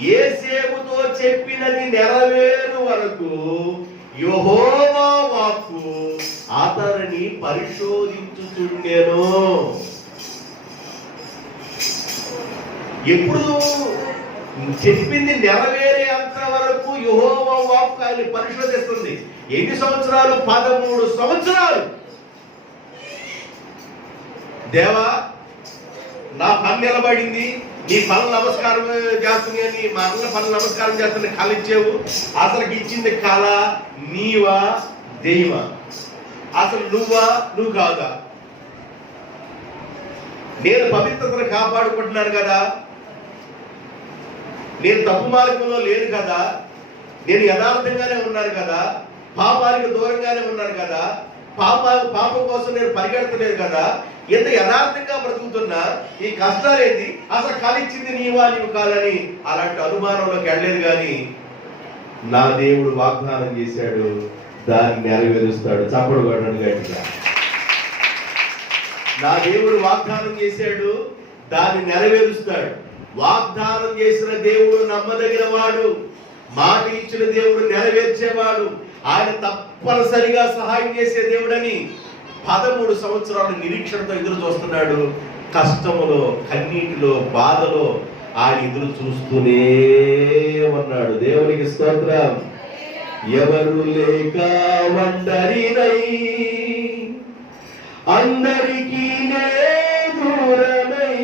యేసేపుతో చెప్పినది నెరవేరు వరకు యెహోవా వాక్కు అతనిని పరిశోధించుచుండెను. ఎప్పుడు చెప్పింది నెరవేరే అంత వరకు యెహోవా వాక్కు ఆయన్ని పరిశోధిస్తుంది. ఎన్ని సంవత్సరాలు? 13 సంవత్సరాలు. దేవా, నా పని నిలబడింది, నీ పనులు నమస్కారం చేస్తుంది అని, మా అన్న పనులు నమస్కారం చేస్తుంది, కళ ఇచ్చేవు, అసలుకి ఇచ్చింది కళ నీవా దెయ్యమా? అసలు నువ్వా నువ్వు కాదా? నేను పవిత్రతను కాపాడుకుంటున్నాను కదా, నేను తప్పు మార్గంలో లేను కదా, నేను యథార్థంగానే ఉన్నాను కదా, పాపానికి దూరంగానే ఉన్నాను కదా, పాపం కోసం నేను పరిగెడతలేదు కదా, ఎంత యథార్థంగా బ్రతుకుతున్నా ఈ కష్టాలేంది? అసలు కలిచ్చింది నీవా నీవు కాదని అలాంటి అనుమానంలోకి వెళ్ళలేదు. కానీ నా దేవుడు వాగ్దానం చేశాడు, దాన్ని నెరవేరుస్తాడు. చప్పుడు కొట్టండి గట్టిగా. నా దేవుడు వాగ్దానం చేశాడు, దాన్ని నెరవేరుస్తాడు. వాగ్దానం చేసిన దేవుడు నమ్మదగిన వాడు, మాట ఇచ్చిన దేవుడు నెరవేర్చేవాడు, ఆయన తప్పనిసరిగా సహాయం చేసే దేవుడని 13 సంవత్సరాలు నిరీక్షణతో ఎదురు చూస్తున్నాడు. కష్టములో, కన్నీటిలో, బాధలో ఆయన ఎదురు చూస్తూనే ఉన్నాడు. దేవునికి స్తోత్రం. ఎవరు లేక ఒంటరినై అందరికీ నే దూరమై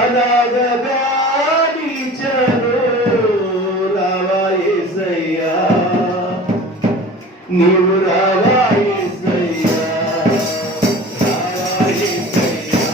అనాథగా నిలిచాను, రావా యేసయ్యా, నీవు రావా యేసయ్యా, రావా యేసయ్యా,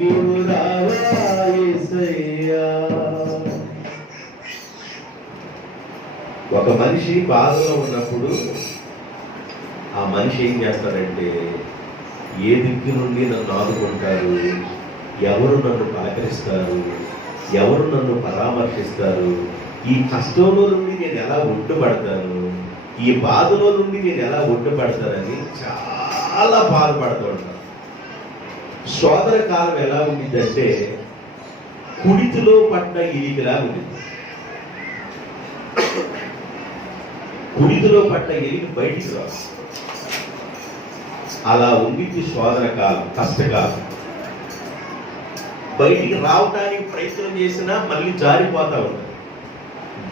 నీవు రావా యేసయ్యా. ఒక మనిషి బాధలో ఉన్నప్పుడు ఆ మనిషి ఏం చేస్తాడంటే, ఏ దిక్కు నుండి నన్ను ఆదుకుంటారు, ఎవరు నన్ను పలకరిస్తారు, ఎవరు నన్ను పరామర్శిస్తారు, ఈ కష్టంలో నుండి నేను ఎలా ఒడ్డుపడతాను, ఈ బాధలో నుండి నేను ఎలా ఒడ్డుపడతానని చాలా బాధపడుతూ ఉంటాను. శోధన కాలం ఎలా ఉండిద్దంటే కుడితిలో పడ్డ ఎలికలా ఉంది. కుడితిలో పడ్డ ఎలికి బయటికి రాదు. అలా ఉండిద్ది శోధన కాలం, కష్టకాలం. బయటికి రావడానికి ప్రయత్నం చేసినా మళ్ళీ జారిపోతా ఉంటాయి.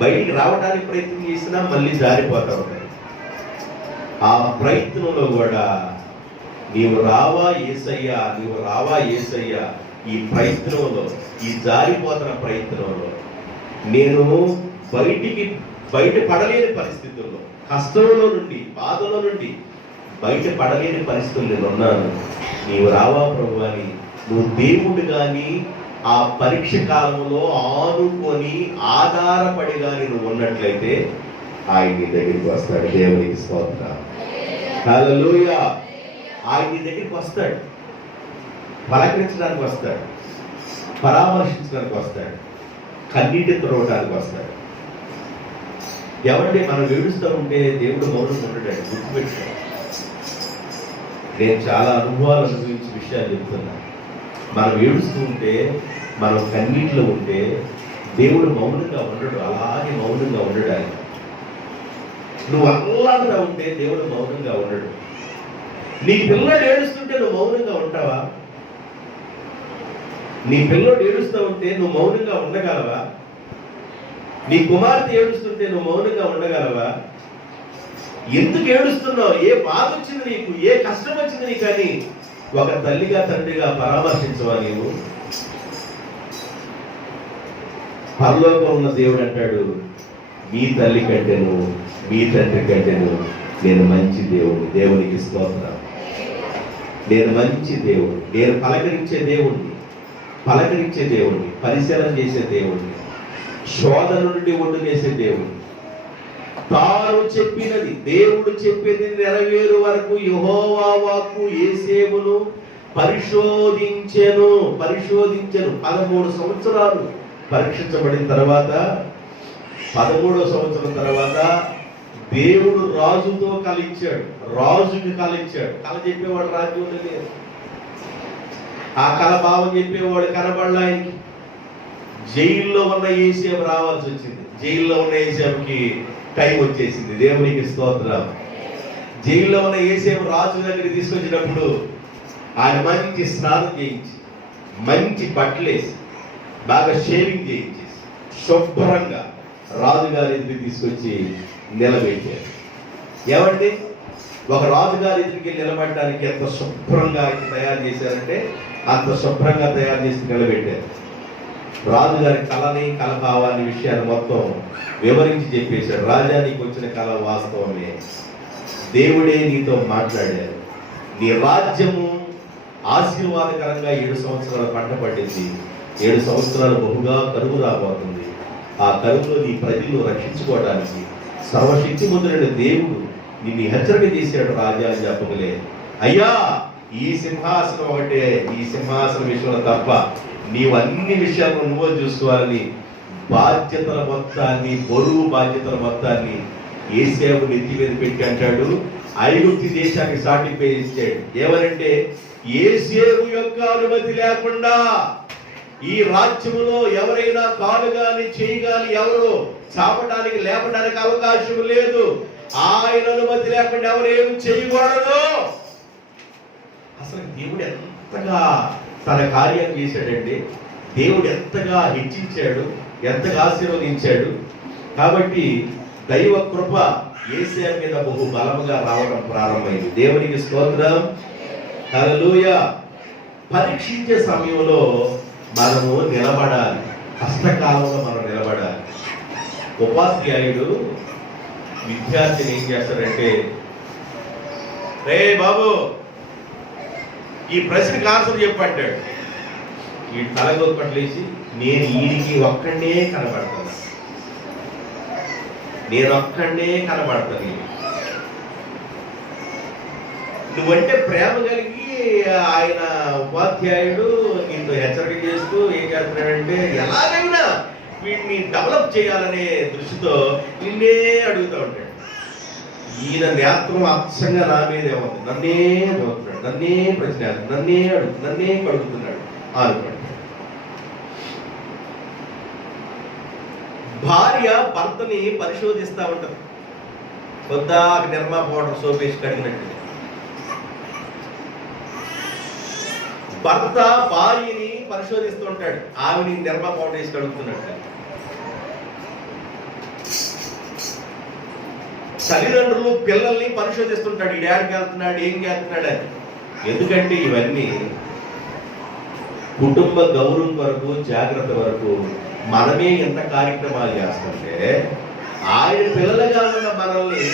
బయటికి రావడానికి ప్రయత్నం చేసినా మళ్ళీ జారిపోతా ఉంటాయి. ఆ ప్రయత్నంలో కూడా నీవు రావా యేసయ్యా, నీవు రావా యేసయ్యా, ఈ ప్రయత్నంలో, ఈ జారిపోతున్న ప్రయత్నంలో నేను బయటపడలేని పరిస్థితుల్లో, కష్టంలో నుండి, బాధలో నుండి బయటపడలేని పరిస్థితులు నేను ఉన్నాను, నీవు రావా ప్రభు అని నువ్వు దేవుడు కానీ ఆ పరీక్ష కాలంలో ఆనుకొని ఆధారపడి కానీ నువ్వు ఉన్నట్లయితే ఆయన నీ దగ్గరికి వస్తాడు. దేవునికి స్తోత్రం. హల్లెలూయా. ఆయన నీ దగ్గరికి వస్తాడు, పలకరించడానికి వస్తాడు, పరామర్శించడానికి వస్తాడు, కన్నీటి తుడవడానికి వస్తాడు. ఎవరిని మనం ఏడుస్తూ ఉంటే దేవుడు మౌనం ఉండడాడు, గుర్తుపెట్టాడు. నేను చాలా అనుభవాలు అనుభవించిన విషయాలు చెప్తున్నా. మనం ఏడుస్తూ ఉంటే, మనం కన్నీటిలో ఉంటే దేవుడు మౌనంగా ఉండడు, అలాగే మౌనంగా ఉండడానికి. నువ్వు అల్లాగా ఉంటే దేవుడు మౌనంగా ఉండడు. నీ పిల్లడు ఏడుస్తుంటే నువ్వు మౌనంగా ఉంటావా? నీ పిల్లడు ఏడుస్తూ ఉంటే నువ్వు మౌనంగా ఉండగలవా? నీ కుమార్తె ఏడుస్తుంటే నువ్వు మౌనంగా ఉండగలవా? ఎందుకు ఏడుస్తున్నావు? ఏ బాధ వచ్చింది నీకు? ఏ కష్టం వచ్చింది నీకు? అని ఒక తల్లిగా తండ్రిగా పరామర్శించవా నీవు? పరలోకంలో ఉన్న దేవుడు అంటాడు, మీ తల్లి కంటేను మీ తండ్రి కంటేను నేను మంచి దేవుడు. దేవునికి స్తోత్రం. నేను మంచి దేవుడు, నేను పలకరించే దేవుణ్ణి, పరిశీలన చేసే దేవుణ్ణి, శోధన నుండి ఒడ్డు చేసే దేవుణ్ణి. తాను చెప్పినది, దేవుడు చెప్పేది నెరవేరు వరకు యెహోవా వాక్కు యోసేపును పరిశోధించెను. 13 సంవత్సరాలు పరీక్షించబడిన తర్వాత 13వ సంవత్సరం తర్వాత దేవుడు రాజుతో కలిచ్చాడు, రాజుకి కలిచ్చాడు. కళ చెప్పేవాడు రాజ్యంలో లేదు. ఆ కళ భావం చెప్పేవాడు కనబడలా ఆయనకి. జైల్లో ఉన్న యోసేపు రావాల్సి వచ్చింది. జైల్లో ఉన్న యోసేపుకి టైం వచ్చేసింది. దేవునికి స్తోత్రం. జైల్లో ఉన్న యోసేపు రాజు దగ్గరికి తీసుకొచ్చినప్పుడు ఆయన మంచి స్నానం చేయించి, మంచి బట్టలేసి, బాగా షేవింగ్ చేయించేసి, శుభ్రంగా రాజుగారి ఎదురికి తీసుకొచ్చి నిలబెట్టారు. ఏమండి, ఒక రాజుగారి ఎదురికి నిలబడడానికి ఎంత శుభ్రంగా తయారు చేశారంటే అంత శుభ్రంగా తయారు చేసి నిలబెట్టారు. రాజుగారి కళ భావాన్ని విషయాన్ని మొత్తం వివరించి చెప్పేశాడు. రాజా, నీకు వచ్చిన కళ వాస్తవమే, దేవుడే నీతో మాట్లాడారు. నీ రాజ్యము ఆశీర్వాదకరంగా 7 సంవత్సరాలు పంట పట్టింది. 7 సంవత్సరాలు బహుగా కరువు రాబోతుంది. ఆ కరువులో నీ ప్రజలను రక్షించుకోవడానికి సర్వశక్తిమంతుడైన దేవుడు నిన్ను హెచ్చరిక చేశాడు రాజా అని చెప్పగలే. అయ్యా, ఈ సింహాసనం ఒకటే, ఈ సింహాసనం విషయంలో తప్ప నీవు అన్ని విషయాలను నువ్వు చూసుకోవాలని బాధ్యతల మొత్తాన్ని, బరువు బాధ్యతల మొత్తాన్ని యోసేపు నెత్తి మీద పెట్టి అంటాడు. ఐగుప్తు దేశానికి సర్టిఫికేట్ ఇచ్చాడు. ఏమనంటే, యోసేపు యొక్క అనుమతి లేకుండా ఈ రాజ్యములో ఎవరైనా కాలు గాని చేయి గాని ఎవరు చాపడానికి లేపడానికి అవకాశం లేదు. ఆయన అనుమతి లేకుండా ఎవరేం చేయకూడదు. అసలు దేవుడు ఎంతగా తన కార్యం చేశాడండి. దేవుడు ఎంతగా హెచ్చించాడు, ఎంతగా ఆశీర్వదించాడు. కాబట్టి దైవ కృప యోసేపు మీద బహు బలముగా రావడం ప్రారంభమైంది. దేవునికి స్తోత్రం. హల్లెలూయా. పరీక్షించే సమయంలో మనము నిలబడాలి. కష్టకాలంలో మనం నిలబడాలి. ఉపాధ్యాయుడు విద్యార్థిని ఏం చేస్తాడంటే, రే బాబు, ఈ ప్రశ్నకి ఆన్సర్ చెప్పంటాడు. ఈ తలగొప్పట్లేసి, నేను ఈయనకి ఒక్కడే కనబడతాను, నువ్వంటే ప్రేమ కలిగి ఆయన ఉపాధ్యాయుడు నీతో హెచ్చరిక చేస్తూ ఏం చేస్తున్నాడంటే, ఎలాగైనా వీడిని డెవలప్ చేయాలనే దృష్టితో నిన్నే అడుగుతూ ఉంటాడు. ఈయన నేత్రం అచ్చంగా నా మీదే ఉంది, నన్నే చదువుతున్నాడు, నన్నే ప్రశ్న, నన్నే కడుగుతున్నాడు అనుకోండి. భార్య భర్తని పరిశోధిస్తూ ఉంటుంది. కొద్దాక నిర్మా పౌడర్ సోప్ వేసి కడిగినట్టు భర్త భార్యని పరిశోధిస్తూ ఉంటాడు. ఆవిని నిర్మా పౌడర్ వేసి కడుగుతున్నట్టు. తల్లిదండ్రులు పిల్లల్ని పరిశోధిస్తుంటాడు. ఈ డాడీకి వెళ్తున్నాడు, ఏం చేస్తున్నాడు అని. ఎందుకంటే ఇవన్నీ కుటుంబ గౌరవం వరకు, జాగ్రత్త వరకు మనమే ఎంత కార్యక్రమాలు చేస్తుంటే, ఆయన పిల్లలుగా ఉన్న మనల్ని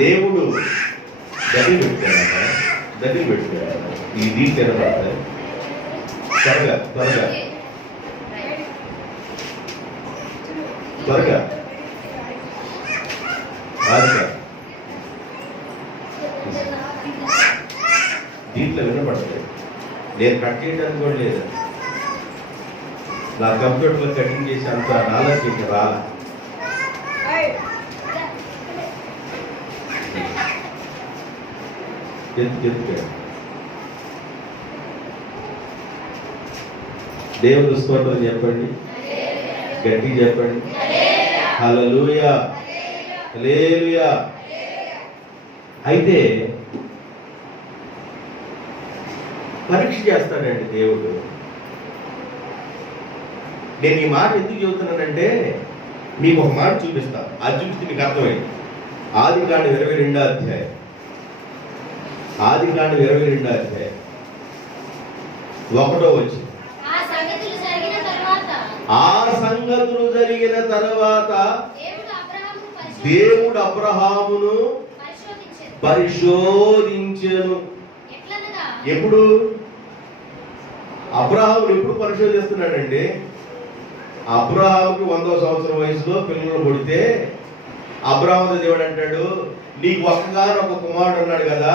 దేవుడు దగ్గర పెట్టాడు. ఇది తినబడతాయి. త్వరగా దీంట్లో వినపడతాయి. నేను కట్ చేయడానికి కూడా లేదు. నా కంప్యూటర్లో కటింగ్ చేసి అంత నాలెడ్జ్ ఇంకా రాలా. దేవుడు స్తోత్రం చెప్పండి, గట్టిగా చెప్పండి. హల్లెలూయా, హల్లెలూయా. అయితే పరీక్ష చేస్తాడండి దేవుడు. నేను ఈ మాట ఎందుకు చెబుతున్నానంటే, మీకు ఒక మాట చూపిస్తాను. అది చూపిస్తే మీకు అర్థమైంది. ఆదికాండం 22వ అధ్యాయం. ఆదికాండం 22వ అధ్యాయం 1వ వచనం. ఆ సంగతులు జరిగిన తర్వాత దేవుడు అబ్రహామును పరిశోధించెను. ఎప్పుడు అబ్రహామును ఎప్పుడు పరిశోధిస్తున్నాడండి? అబ్రహాముకి 100వ సంవత్సరం వయసులో పిల్లలు పుడితే అబ్రహాముతో దేవుడు అంటాడు, నీకు ఒక్కగానొక కుమారుడు అన్నాడు కదా,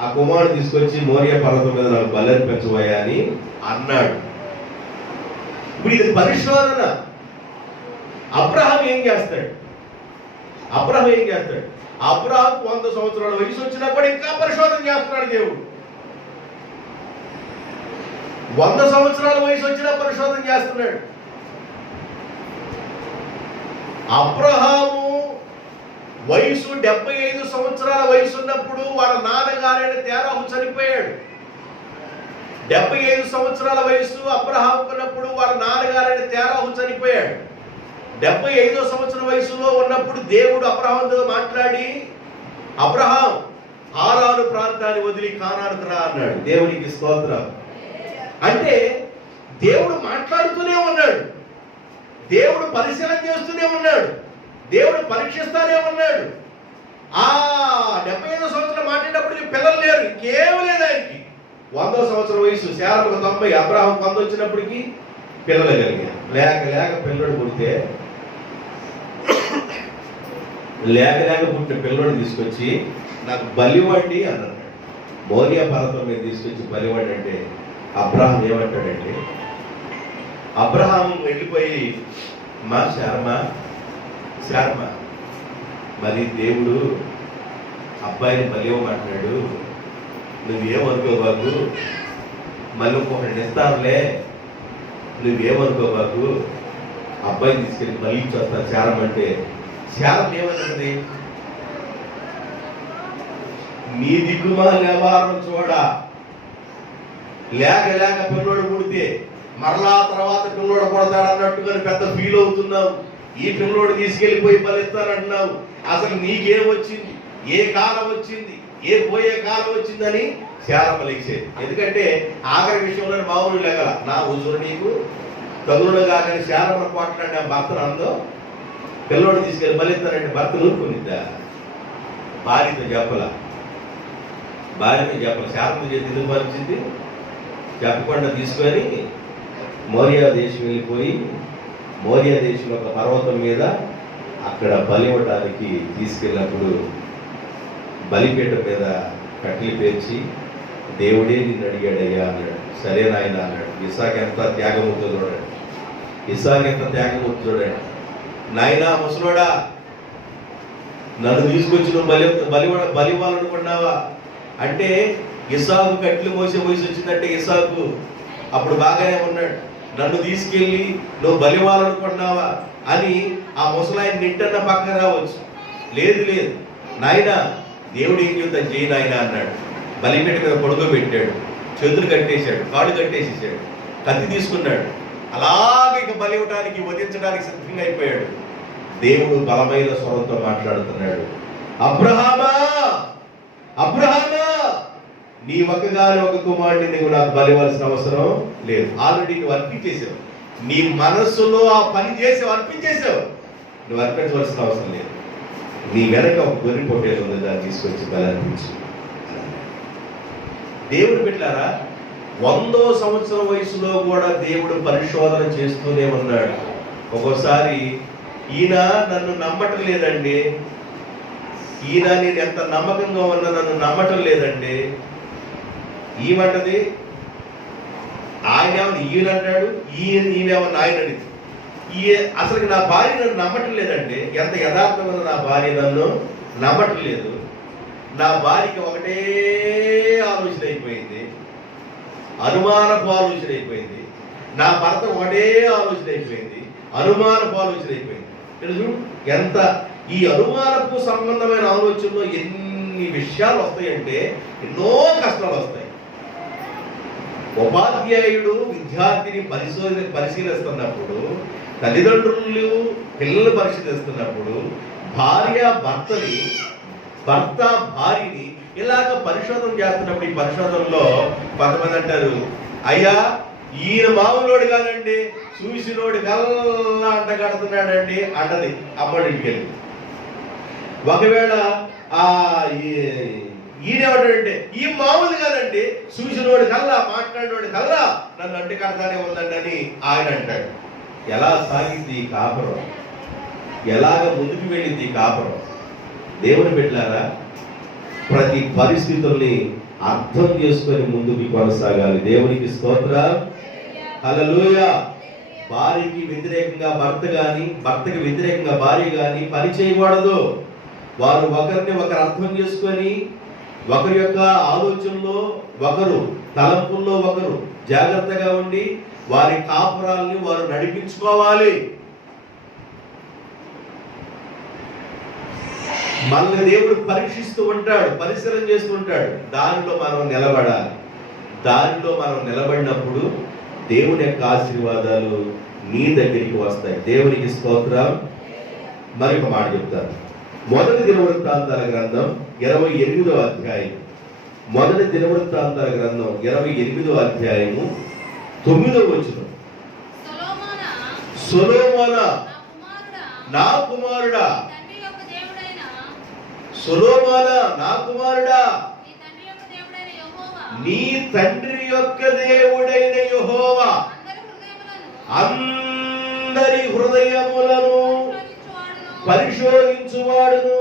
ఆ కుమారుడు తీసుకొచ్చి మోరియా పర్వతం మీద నాకు బలి పెంచబోయా అని అన్నాడు. ఇప్పుడు ఇది పరిశోధన. అబ్రహాం ఏం చేస్తాడు? అబ్రహాం 100 సంవత్సరాల వయసు వచ్చినప్పుడు ఇంకా పరిశోధన చేస్తున్నాడు దేవుడు. 100 సంవత్సరాల వయసు వచ్చినా పరిశోధన చేస్తున్నాడు. అబ్రహాము వయసు 75 సంవత్సరాల వయసు ఉన్నప్పుడు వాళ్ళ నాన్నగారైన తేరాహు చనిపోయాడు. 75 సంవత్సరాల వయసు అబ్రహాం ఉన్నప్పుడు వాళ్ళ నాన్నగారైన తేరాహు చనిపోయాడు. 75వ సంవత్సరం వయసులో ఉన్నప్పుడు దేవుడు అబ్రహాంతో మాట్లాడి, అబ్రహాం హారాను ప్రాంతాన్ని వదిలి కానానుకు రా అన్నాడు. దేవునికి స్తోత్రం. అంటే దేవుడు మాట్లాడుతూనే ఉన్నాడు, దేవుడు పరిశీలన చేస్తూనే ఉన్నాడు, దేవుడు పరీక్షిస్తానే ఉన్నాడు. ఆ 75వ సంవత్సరం మాట్లాడేటప్పుడు పిల్లలు లేరు, ఇంకేమీ లేదు ఆయనకి. 100వ సంవత్సరం వయసు, శారాకు 90, అబ్రహాం 100 వచ్చినప్పటికీ పిల్లలు కలిగారు. లేక పిల్లడు పుడితే లేక పుట్టిన పిల్లడు తీసుకొచ్చి నాకు బలివ్వండి అన్నాడు. మోరియా పర్వతం మీద తీసుకొచ్చి బలివ్వండి అంటే అబ్రహాం ఏమంటాడంటే, అబ్రహాం వెళ్ళిపోయి, మా శారమ మరి దేవుడు అబ్బాయిని బలివ్వమంటున్నాడు, నువ్వేమనుకోబాకు, మళ్ళీ ఇంకొకటి ఇస్తారులే, నువ్వేమనుకోబాకు, అబ్బాయిని తీసుకెళ్ళి మళ్ళీ చూస్తా శారమంటే, శారం ఏమన్నది, నీ దిక్కుమాల వ్యవహారం చూడ, లేక పిల్లోడు పుడితే మరలా తర్వాత పిల్లోడు పుడతాడు అన్నట్టుగా పెద్ద ఫీల్ అవుతున్నావు. ఈ పిల్లోడు తీసుకెళ్లిపోయి బలిస్తానంటున్నావు. అసలు నీకేం వచ్చింది, ఏ కాలం వచ్చింది, ఏ పోయే కాలం వచ్చిందని శారమ్మ లేచేది. ఎందుకంటే ఆఖరి విషయంలో మామూలు లేగల, నా ఉజురు నీకు తగులుడు కాకని శారమ్మ కొట్లాడిన భర్తను అందో, పిల్లోడు తీసుకెళ్ళి బలిస్తానంటే భర్త నూరుకునిద్దా? భార్యతో చెప్పల శారమ్మ చేతి ఎందుకు పరిచింది చెప్పకుండా తీసుకొని మోరియా దేశం వెళ్ళిపోయి, మోరియా దేశంలో ఒక పర్వతం మీద అక్కడ బలి ఇవ్వడానికి తీసుకెళ్ళినప్పుడు బలిపీఠం మీద కట్టెలు పేర్చి, దేవుడే నిన్ను అడిగాడయ్యా అన్నాడు. సరే నాయన అన్నాడు. ఇస్సాకు ఎంత త్యాగమూర్తో చూడండి. నాయనా ముసలోడా, నన్ను తీసుకొచ్చి నువ్వు బలి ఇవ్వాలనుకున్నావా అంటే, ఇస్సాకు కట్టెలు మోసే వయసు వచ్చిందంటే ఇస్సాకు అప్పుడు బాగానే ఉన్నాడు. నన్ను తీసుకెళ్ళి నువ్వు బలివ్వాలనుకున్నావా అని ఆ ముసలాయన నింటన్న పక్కన రావచ్చు. లేదు నాయన, దేవుడు ఏం చెబుతా చేయి నాయన అన్నాడు. బలిపేట మీద పడుకోబెట్టాడు, చేతులు కట్టేశాడు, కాళ్ళు కట్టేసేసాడు, కత్తి తీసుకున్నాడు. అలాగే ఇక బలి ఇవ్వడానికి, వధించడానికి సిద్ధంగా అయిపోయాడు. దేవుడు బలమైన స్వరంతో మాట్లాడుతున్నాడు, అబ్రహామా నీ ఒక్కగాని ఒక కుమారుడిని నువ్వు నాకు బలివ్వాల్సిన అవసరం లేదు. ఆల్రెడీ నువ్వు అర్పించేసావు, నీ మనస్సులో ఆ పని చేసావు, అర్పించేసావు. నువ్వు అర్పించవలసిన అవసరం లేదు. నీ వెనక ఒక గొర్రె పొట్టేలు ఉంది, దాన్ని తీసుకొచ్చి బలి అర్పించు. దేవుడు పెట్టారా, 100వ సంవత్సరం వయసులో కూడా దేవుడు పరిశోధన చేస్తూనే ఉన్నాడు. ఒక్కోసారి ఈయన నన్ను నమ్మటం లేదండి, ఈయన నేను ఎంత నమ్మకంగా ఉన్నా నన్ను నమ్మటం లేదండి, ఈమంటది. ఆయన ఏమన్నా ఈయన అంటాడు, ఈయనేమన్నా ఆయన అనేది. అసలు నా భార్య నన్ను నమ్మటం లేదండి. ఎంత యథార్థమైన నా భార్య నన్ను నమ్మటం లేదు. నా భార్యకి ఒకటే ఆలోచన అయిపోయింది, అనుమానపు ఆలోచన అయిపోయింది. నా భర్త ఒకటే ఆలోచన అయిపోయింది, అనుమానపు ఆలోచన అయిపోయింది. తెలుసు ఎంత ఈ అనుమానపు సంబంధమైన ఆలోచనలో ఎన్ని విషయాలు వస్తాయంటే ఎన్నో కష్టాలు వస్తాయి. ఉపాధ్యాయుడు విద్యార్థిని పరిశీలిస్తున్నప్పుడు, తల్లిదండ్రులు పిల్లలు పరిశీలిస్తున్నప్పుడు, భర్త భార్యని ఇలాగ పరిశోధన చేస్తున్నప్పుడు, ఈ పరిశోధనలో కొంతమంది అంటారు, అయ్యా ఈయన మామూలుడు కాదండి, చూసినోడు కల్లా అంట కడుతున్నాడండి అంటది అమ్మడింటికి వెళ్ళి. ఒకవేళ ఆ ఈయనేమంటాడంటే ఈ మామూలు కాదండి, చూసినోడు కల్లా మాట్లాడినోడు కల్లా నన్ను అంటి కడతానే ఉందండి అని ఆయన అంటాడు. ఎలా సాగింది ఈ కాపురం, ఎలాగ ముందుకు వెళ్ళింది ఈ కాపురం? దేవుని బిడ్డలారా, ప్రతి పరిస్థితుల్ని అర్థం చేసుకొని ముందుకు కొనసాగాలి. దేవునికి స్తోత్రం, హల్లెలూయా. భార్యకి వ్యతిరేకంగా భర్త గాని, భర్తకి వ్యతిరేకంగా భార్య గాని పని చేయకూడదు. వారు ఒకరిని ఒకరు అర్థం చేసుకొని, ఒకరి యొక్క ఆలోచనలో ఒకరు, తలంపుల్లో ఒకరు జాగ్రత్తగా ఉండి వారి కాపురాల్ని వారు నడిపించుకోవాలి. మనల్ని దేవుడు పరీక్షిస్తూ ఉంటాడు, పరిశీలన చేస్తూ ఉంటాడు. దానిలో మనం నిలబడాలి. దానిలో మనం నిలబడినప్పుడు దేవుని యొక్క ఆశీర్వాదాలు నీ దగ్గరికి వస్తాయి. దేవునికి స్తోత్రం. మరొక మాట చెప్తాను. మొదటి దినవృత్తాంతాల గ్రంథం 28వ అధ్యాయం, మొదటి దినవృత్తాంతాల గ్రంథం 28వ అధ్యాయము 9వ వచనం. సొలొమోనా నా కుమారుడా, సొలొమోనా నా కుమారుడా, నీ తండ్రి యొక్క దేవుడైన యెహోవా అందరి హృదయములను పరిశోధించువాడును,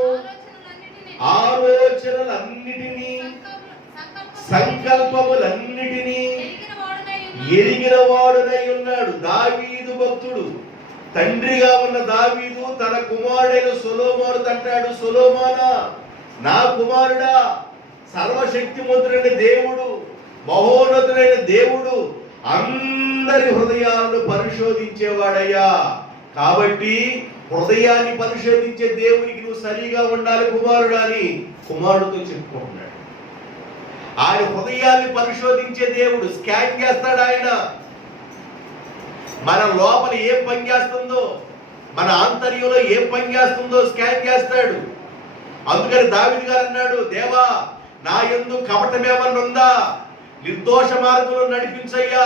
ఆలోచనలన్నిటినీ సంకల్పములన్నిటినీ ఎరిగిన వాడునై ఉన్నాడు. దావీదు భక్తుడు, తండ్రిగా ఉన్న దావీదు తన కుమారుడైన సొలొమోను అంటాడు, సొలొమోనా నా కుమారుడా, సర్వశక్తిమంతుడైన దేవుడు, మహోన్నతుడైన దేవుడు అందరి హృదయాలను పరిశోధించేవాడయ్యా. కాబట్టి హృదయాన్ని పరిశోధించే దేవునికి నువ్వు సరిగా ఉండాలి కుమారుడా అని కుమారుడితో చెప్పుకుంటున్నాడు. ఆయన హృదయాన్ని పరిశోధించే దేవుడు, స్కాన్ చేస్తాడు ఆయన. మన లోపల ఏం పని చేస్తుందో, మన ఆంతర్యంలో ఏం పని చేస్తుందో స్కాన్ చేస్తాడు. అందుకని దావీదు గారు అన్నాడు, దేవా నా యందు కపటమేమన్నా ఉందా, నిర్దోష మార్గంలో నడిపించయ్యా,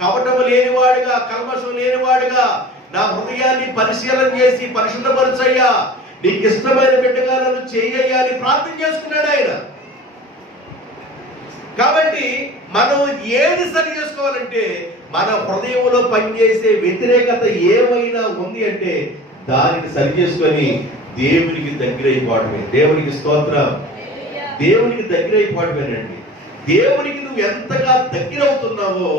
కపటము లేనివాడుగా, కల్మషం లేనివాడుగా నా హృదయాన్ని పరిశీలన చేసి పరిశుద్ధపరచయ్యా, నీకు ఇష్టమైన బిడ్డగా నన్ను చెయ్యయ్యా అని ప్రార్థన చేసుకున్నాడు ఆయన. కాబట్టి మనం ఏది సరి చేసుకోవాలంటే మన హృదయంలో పనిచేసే వ్యతిరేకత ఏమైనా ఉంది అంటే దానిని సరి చేసుకొని దేవునికి దగ్గరైపోవడమే. దేవునికి స్తోత్రం. దేవునికి దగ్గరైపోవడమేనండి. దేవునికి నువ్వు ఎంతగా దగ్గర అవుతున్నావో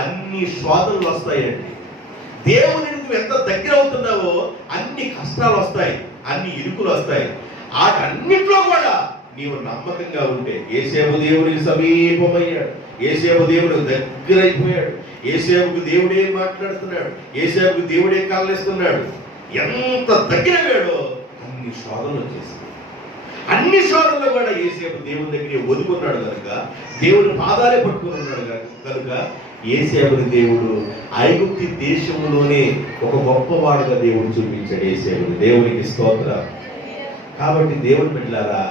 అన్ని శోధనలు వస్తాయండి. దేవునికి నువ్వు ఎంత దగ్గర అవుతున్నావో అన్ని కష్టాలు వస్తాయి, అన్ని ఇరుకులు వస్తాయి. వాటన్నిట్లో కూడా నీవు నమ్మకంగా ఉంటే, యేసేపు దేవునికి సమీపమయ్యాడు, యేసేపు దేవుడికి దగ్గర అయిపోయాడు, యేసేపుకు దేవుడే మాట్లాడుతున్నాడు, యేసేపుకు దేవుడే కాళ్ళేస్తున్నాడు. ఎంత దగ్గర అయ్యాడో అన్ని శోధనలు వచ్చేసాయి. అన్ని శోధనలు కూడా యేసేపు దేవుని దగ్గరే ఒదుకున్నాడు కనుక, దేవుని పాదాలే పట్టుకుని ఉన్నాడు కనుక యేసేపుని దేవుడు ఐగుప్తు దేశంలోనే ఒక గొప్పవాడుగా దేవుడు చూపించాడు యేసేపుని. దేవునికి స్తోత్రం. కాబట్టి దేవుని బిడ్డలారా,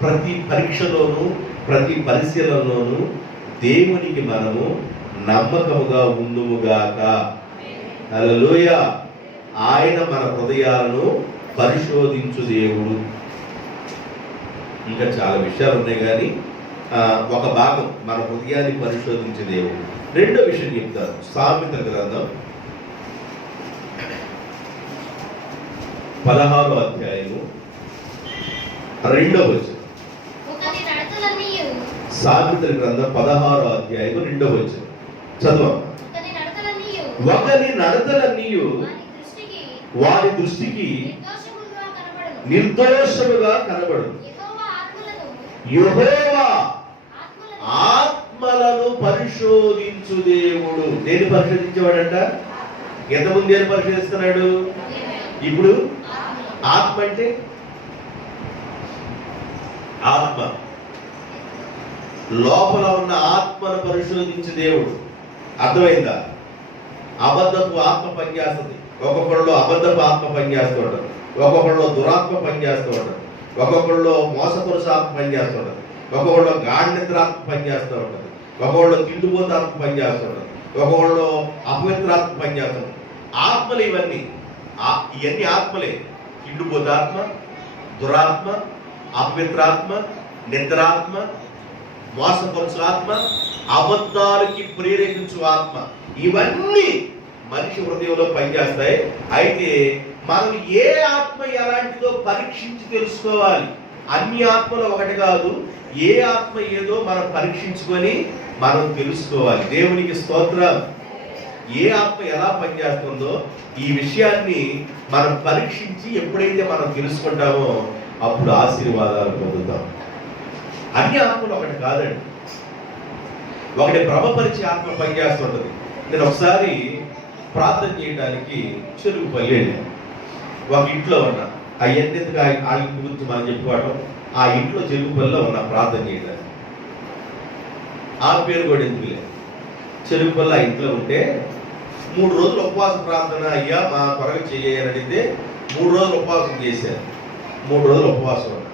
ప్రతి పరీక్షలోనూ ప్రతి పరిశీలనలోనూ దేవునికి మనము నమ్మకముగా ఉందుముగాక. హల్లెలూయా. ఆయన మన హృదయాలను పరిశోధించు దేవుడు. ఇంకా చాలా విషయాలు ఉన్నాయి కానీ ఒక భాగం మన హృదయాన్ని పరిశోధించే దేవుడు. రెండో విషయం చెప్తారు. సామెతల గ్రంథం 16వ అధ్యాయము 2వ వచనం. సామెతల గ్రంథం 16వ అధ్యాయము 2వ వచనం చదువు. ఒకని నడతలన్నీయు వారి దృష్టికి నిర్దోషముగా కనబడు. యెహోవా ఆత్మలను పరిశోధించు దేవుడు. దేని పరిశోధించేవాడంట? ఎంతమంది దేని పరిశోధిస్తున్నాడు? ఇప్పుడు ఆత్మ అంటే ఆత్మ, లోపల ఉన్న ఆత్మను పరిశోధించే దేవుడు. అర్థమైందా? అబద్ధపు ఆత్మ పనిచేస్తుంది. ఒక్కొక్కళ్ళు అబద్ధపు ఆత్మ పనిచేస్తూ ఉంటారు, ఒక్కొక్కళ్ళు దురాత్మ పనిచేస్తూ ఉంటారు, ఒక్కొక్కళ్ళు మోసపురుష ఆత్మ పనిచేస్తూ ఉంటారు, ఒక్కొక్కళ్ళు గాఢనిద్ర ఆత్మ పనిచేస్తూ ఉంటుంది, ఒక్కొక్కళ్ళు తిండిపోత ఆత్మ పనిచేస్తూ ఉంటారు, ఒకళ్ళు అపవిత్రాత్మ పనిచేస్తుంది. ఆత్మలు ఇవన్నీ ఇవన్నీ ఆత్మలే. కిండుబోధాత్మ, దురాత్మ, అపవిత్రాత్మ, నిద్రాత్మ, మోసపరుచు ఆత్మ, అబద్ధాలకి ప్రేరేపించు ఆత్మ, ఇవన్నీ మనిషి హృదయంలో పనిచేస్తాయి. అయితే మనం ఏ ఆత్మ ఎలాంటిదో పరీక్షించి తెలుసుకోవాలి. అన్ని ఆత్మలు ఒకటి కాదు. ఏ ఆత్మ ఏదో మనం పరీక్షించుకొని మనం తెలుసుకోవాలి. దేవునికి స్తోత్రం. ఏ ఆత్మ ఎలా పనిచేస్తుందో ఈ విషయాన్ని మనం పరీక్షించి ఎప్పుడైతే మనం తెలుసుకుంటామో అప్పుడు ఆశీర్వాదాలు పొందుతాం. అన్ని ఆత్మలు ఒకటి కాదండి. ఒకటి భ్రమపరిచే ఆత్మ పనిచేస్తుంటది. నేను ఒకసారి ప్రార్థన చేయడానికి చెరుకుపల్లి వెళ్ళాను. ఒక ఇంట్లో ఉన్నా. అవన్నీ వాళ్ళ గురించి మనం చెప్పుకోవడం. ఆ ఇంట్లో చెరుకుపల్లిలో ఉన్నా ప్రార్థన చేయడానికి. ఆ పేరు కూడా ఎందుకు లేదు. చెరుకుపల్లి ఆ ఇంట్లో ఉంటే 3 రోజులు ఉపవాస ప్రార్థన అయ్యా మా త్వరగా చేయాలని అడిగితే 3 రోజులు ఉపవాసం చేశాను. 3 రోజులు ఉపవాసం ఉన్నా.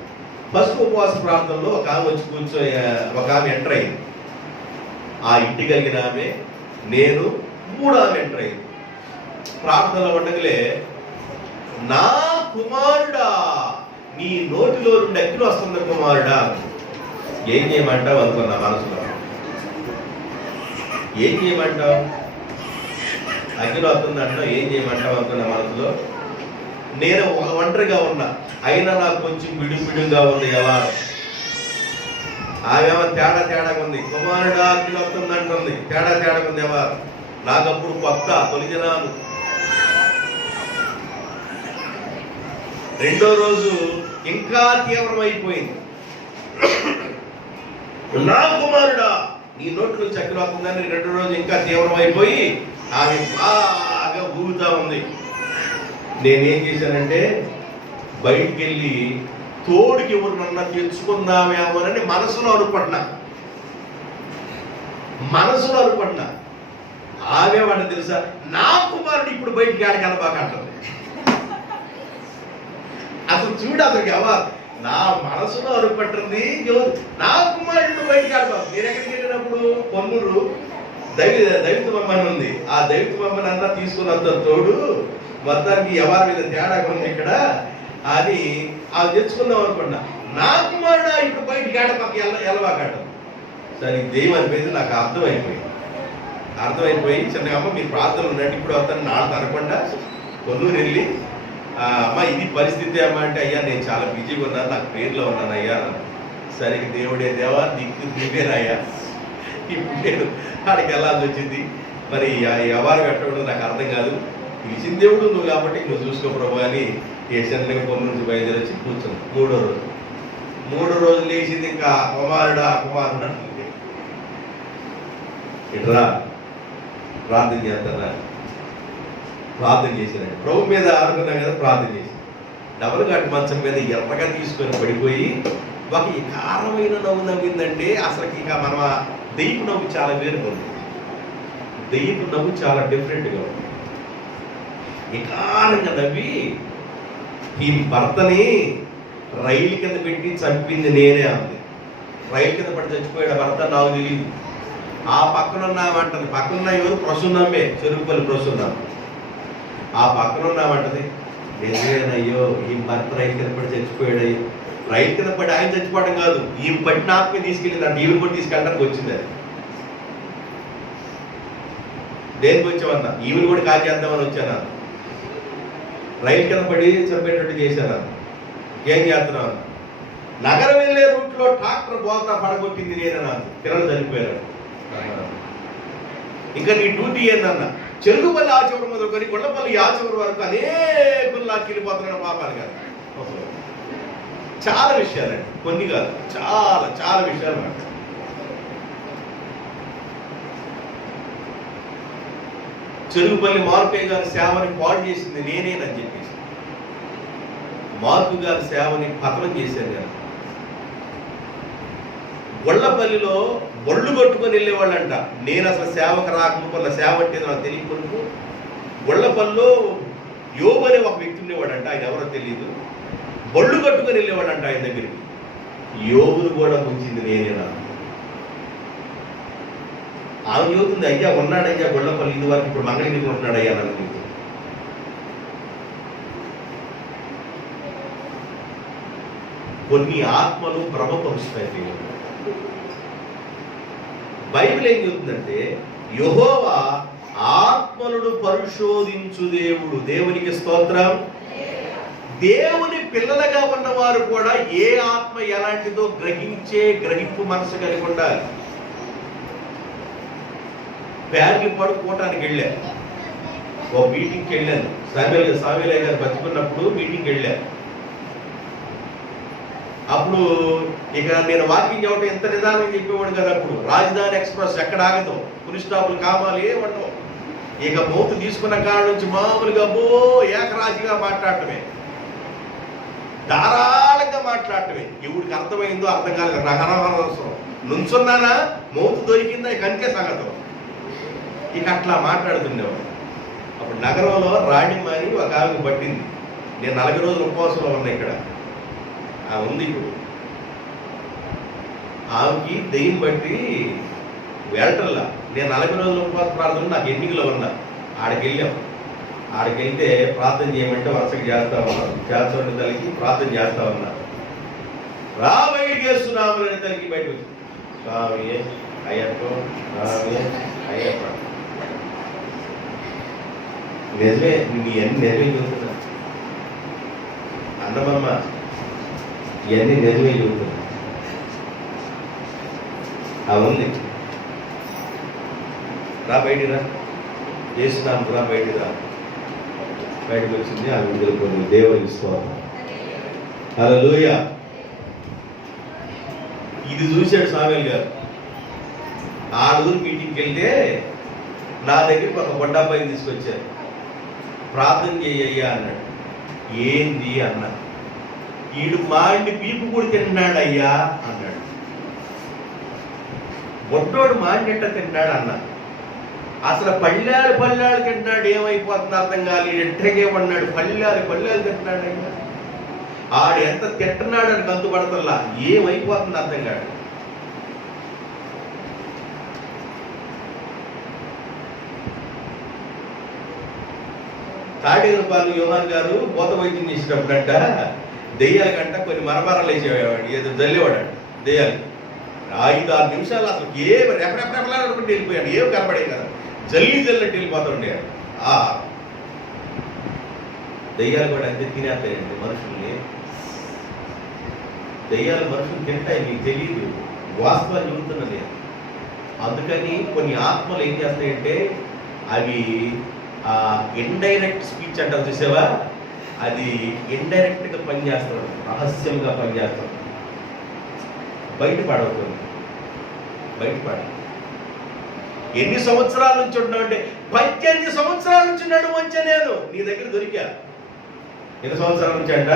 ఫస్ట్ ఉపవాస ప్రార్థనలో ఒక ఆమె వచ్చి ఒక ఆమె ఎంటర్ అయింది. ఆ ఇంటి కలిగిన ఆమె, నేను, 3 ఆమె ఎంటర్ అయింది. ప్రార్థనలో ఉండగలే, నా కుమారుడా నీ నోటిలో నుండి అగ్ని వస్తుంది కుమారుడా. ఏం చేయమంటావు అనుకున్నా మనసులో. ఏం చేయమంటావు? అగ్ని వస్తుంది అంటావు, ఏం చేయమంటావు అనుకున్నా మనసులో. నేను ఒంటరిగా ఉన్నా, అయినా నాకు కొంచెం బిడుగా ఉంది ఎలా. ఆమెమో తేడాగా ఉంది. కుమారుడా అగ్ని వస్తుంది అంటుంది, తేడాగా ఉంది ఎవా. నాకప్పుడు కొత్త తొలిజనాలు. రెండో రోజు ఇంకా తీవ్రమైపోయింది. నా కుమారుడా నీ నోటి నుంచి అగ్ని వస్తుందని 2వ రోజు ఇంకా తీవ్రమైపోయి ఆమె బాగా ఊగుతా ఉంది. నేనేం చేశానంటే బయటికి వెళ్ళి తోడుకి ఎవరినన్నా తెచ్చుకుందామేమోనని మనసులో అనుకుంటున్నా. ఆమె వాడిని తెలుసా, నా కుమారుడు ఇప్పుడు బయటికి ఆడికి వెళ్ళబాకంటుంది. అసలు చూడు, అసలు ఎవరు నా మనసులో అనుకుంటుంది, నా కుమారుడు బయటికి ఆడబాకు. నేను ఎక్కడికి వెళ్ళినప్పుడు పొన్నూరు దైవితమమ్మని ఉంది. ఆ దైవితమమ్మని అన్నా తీసుకున్నంత తోడు మొత్తానికి ఎవరి మీద తేడా ఉంది ఇక్కడ అని అవి తెచ్చుకుందాం అనుకున్నా. నా కుమారుడు ఇప్పుడు బయటికి ఆడబాకు వెళ్ళబాకట. సరే దెయ్యం అనిపోయింది. నాకు అర్థమైపోయి చిన్నగా అమ్మ మీరు ప్రార్థనలు ఉన్నట్టు ఇప్పుడు వస్తాను నాడు అనకుండా పొన్నూరు వెళ్ళి అమ్మ ఇది పరిస్థితి అమ్మ అంటే, అయ్యా నేను చాలా బిజీగా ఉన్నాను, నాకు పేర్లో ఉన్నాను అయ్యా. సరే దేవుడే దేవా దిక్కు దివేనయ్యా. ఇప్పుడు నేను ఆడికి వెళ్ళాల్సి వచ్చింది. మరి ఎవరు పెట్టడం నాకు అర్థం కాదు. పిలిచిన దేవుడు నువ్వు కాబట్టి నువ్వు చూసుకో ప్రభు అని ఏషన్లకి పొన్ను నుంచి బయలుదేరి వచ్చి కూర్చున్నాను. 3వ రోజు లేచింది. ఇంకా కుమారుడా అంటుంది. ఇట్లా ప్రార్థన చేస్తానా? ప్రార్థన చేశానండి. ప్రభు మీద ఆడుకున్నాం కదా, ప్రార్థన చేసి డబల్ గట్టు మంచం మీద ఎర్రగా తీసుకొని పడిపోయి ఒక వికారమైన నవ్వు నవ్విందంటే అసలుకి ఇక మనం దెయ్యపు నవ్వు చాలా వేరుగా ఉంది. దెయ్యపు నవ్వు చాలా డిఫరెంట్గా ఉంది. వికారంగా నవ్వి ఈ భర్తని రైలు కింద పెట్టి చంపింది నేనే అంది. రైలు కింద పడి చచ్చిపోయాడు భర్త, నాకు తెలియదు. ఆ పక్కనున్నామంటది. పక్కనున్న ఎవరు? ప్రసన్నమ్మే, చెరుకుపల్లి ప్రసన్నమ్మ. ఆ పక్కనున్నామంటది, నిజమేనయ్యో ఈ భర్త రైలు కింద పడి చచ్చిపోయాడు. రైలు కింద పడి ఆయన చచ్చిపోవడం కాదు, ఈ పట్టిన ఆత్మే తీసుకెళ్ళింది అంటే ఈవిని కూడా తీసుకెళ్ళడానికి వచ్చింది. అది దేనికి వచ్చామన్నా? ఈవిని కూడా కాజేద్దామని వచ్చానా? రైలు కింద పడి చంపేటట్టు చేశానా? ఏం చేస్తున్నావు? నగరం వెళ్ళే రూట్లో ట్రాక్టర్ బోల్తా పడగొట్టింది నేనన్నా. పిల్లలు చనిపోయారు. ఇంకా నీ డ్యూటీ ఏందన్నా? చెరుకుపల్లి ఆ చివరి మొదలుకొని కొండపల్లి ఆ చివరి వరకు అనేకులు నాకు వెళ్ళిపోతున్నాను పాపాలు కాదు. చాలా విషయాలండి, కొన్ని కాదు, చాలా విషయాలు. చెరుకుపల్లి మార్కయ్య గారి సేవని పాడు చేసింది నేనేనని చెప్పేసి మార్కు గారి సేవని పతనం చేశాను నేను. గొల్లపల్లిలో బొళ్ళు కొట్టుకొని వెళ్ళేవాళ్ళంట. నేను అసలు సేవకు రాకపోతున్న సేవ అంటే నాకు తెలియకుండా గొల్లపల్లిలో యోబు అనే ఒక వ్యక్తి ఉండేవాడంట. ఆయన ఎవరో తెలియదు. బొళ్ళు కట్టుకొని వెళ్ళేవాడంట ఆయన దగ్గరికి. యోబును కూడా ముంచింది నేనేనా? ఆమె చెబుతుంది, అయ్యా ఉన్నాడయ్యా గొల్లపల్లి ఇది వరకు, ఇప్పుడు మంగళగిరి ఉంటున్నాడయ్యా నన్ను చెబుతుంది. కొన్ని ఆత్మలు భ్రమపరుస్తాయి. బైబిల్ ఏం చెబుతుందంటే, యెహోవా ఆత్మలను పరిశోధించు దేవుడు. దేవునికి స్తోత్రం. దేవుని పిల్లలుగా ఉన్నవారు కూడా ఏ ఆత్మ ఎలాంటిదో గ్రహింపు మనసు కలిగి ఉండాలి. బ్యాగ్లు పడుకోవటానికి వెళ్ళాను, ఓ మీటింగ్కి వెళ్ళాను. సావేలయ్య గారు బతుకున్నప్పుడు మీటింగ్కి వెళ్ళాను. అప్పుడు ఇక నేను వాకింగ్ చెప్పడం ఎంత నిదానం చెప్పేవాడు కదా. అప్పుడు రాజధాని ఎక్స్ప్రెస్ ఎక్కడ ఆగదు, పులి స్టాపులు కావాలి ఏమంటాం. ఇక మౌతు తీసుకున్న కాడ నుంచి మామూలుగా ఏకరాశిగా మాట్లాడటమే, ధారాళంగా మాట్లాడటమే. ఎవడికి అర్థమైందో అర్థం కాలేదు, రకరకాల నుంచున్నానా, మౌతు దొరికిందా, ఇక అంతే సంగతం. ఇక అట్లా మాట్లాడుతుండేవాడు. అప్పుడు నగరంలో రాణిమ్మ అని ఒక ఆమెకు పట్టింది. నేను 40 రోజులు ఉపవాసంలో ఉన్నా ఇక్కడ, ఉంది ఇప్పుడు. ఆమెకి దెయ్యం బట్టి వెళ్ళటల్లా. నేను 40 రోజుల ఉపవాస ప్రార్థన నాకు ఎన్నికలో ఉన్నా. ఆడికెళ్ళాం. ఆడికెళ్తే ప్రార్థన చేయమంటే వరుసగా చేస్తా ఉన్నాను. చేస్తున్న తల్లికి ప్రార్థన చేస్తా ఉన్నా. రా బయటికి వేస్తున్నాము తల్లికి బయట వచ్చి, స్వామి అయ్యప్ప, స్వామి అయ్యప్ప. నిజమే, నీ అన్ని నిజమే చూస్తున్నా అన్నమమ్మ, ఇవన్నీ నిజమే చూస్తున్నా. ఉంది, రా బయటికి రా, చేస్తున్నాము, రా బయటికి రా. బయటకు వచ్చింది, ఆ విడుదల పొంది దేవునికి స్తోత్రం. హల్లెలూయా. ఇది చూశాడు సామెల్ గారు. 6 మీటింగ్కి వెళ్తే నా దగ్గరికి ఒక బొడ్డబ్బాయిని తీసుకొచ్చారు. ప్రార్థన చేయ్యా అన్నాడు. ఏంది అన్నా. ఈడు మాండి పీపు కూడా తిన్నాడయ్యా అన్నాడు. బొడ్డోడు మాండి ఎట్ట తిన్నాడు అన్నా. అసలు పళ్ళాలు తింటున్నాడు, ఏమైపోతుంది అర్థం కాదు. ఎట్టగే పడినాడు, పళ్ళాలు తింటున్నాడయ్యా. ఆడు ఎంత తింటున్నాడు అని కంతుపడతల్లా, ఏమైపోతుంది అర్థం కాదు. తాడేరుపాలు యోహాన్ గారు బోధ వైద్యం చేసినప్పుడంట దెయ్యాల కంట కొన్ని మరమరాలు వేసేవాడు, ఏదో జల్లేవాడు దెయ్యాలు. 5-6 నిమిషాలు అసలు ఏం రెపరెపరెపలాడుకుంటూ వెళ్ళిపోయాడు, ఏం కనపడే కదా, జల్లినట్టు వెళ్ళిపోతూ ఉండేవాడు. దెయ్యాలు కూడా అంతే తినేస్తాయండి మనుషుల్ని. దెయ్యాలు మనుషులు తింటాయి, మీకు తెలియదు, వాస్తవాన్ని చెబుతున్నది. అందుకని కొన్ని ఆత్మలు ఏం చేస్తాయంటే, అవి ఇండైరెక్ట్ స్పీచ్ అంటారు చూసావా, అది ఇండైరెక్ట్గా పనిచేస్తాడు, రహస్యంగా పనిచేస్తాడు. బయటపడవుతుంది, బయటపడ. ఎన్ని సంవత్సరాల నుంచి ఉన్నావు అంటే 18 సంవత్సరాల నుంచి ఉన్నాడు మంచిగా. నేను నీ దగ్గర దొరికా. ఎన్ని సంవత్సరాల నుంచి అంట?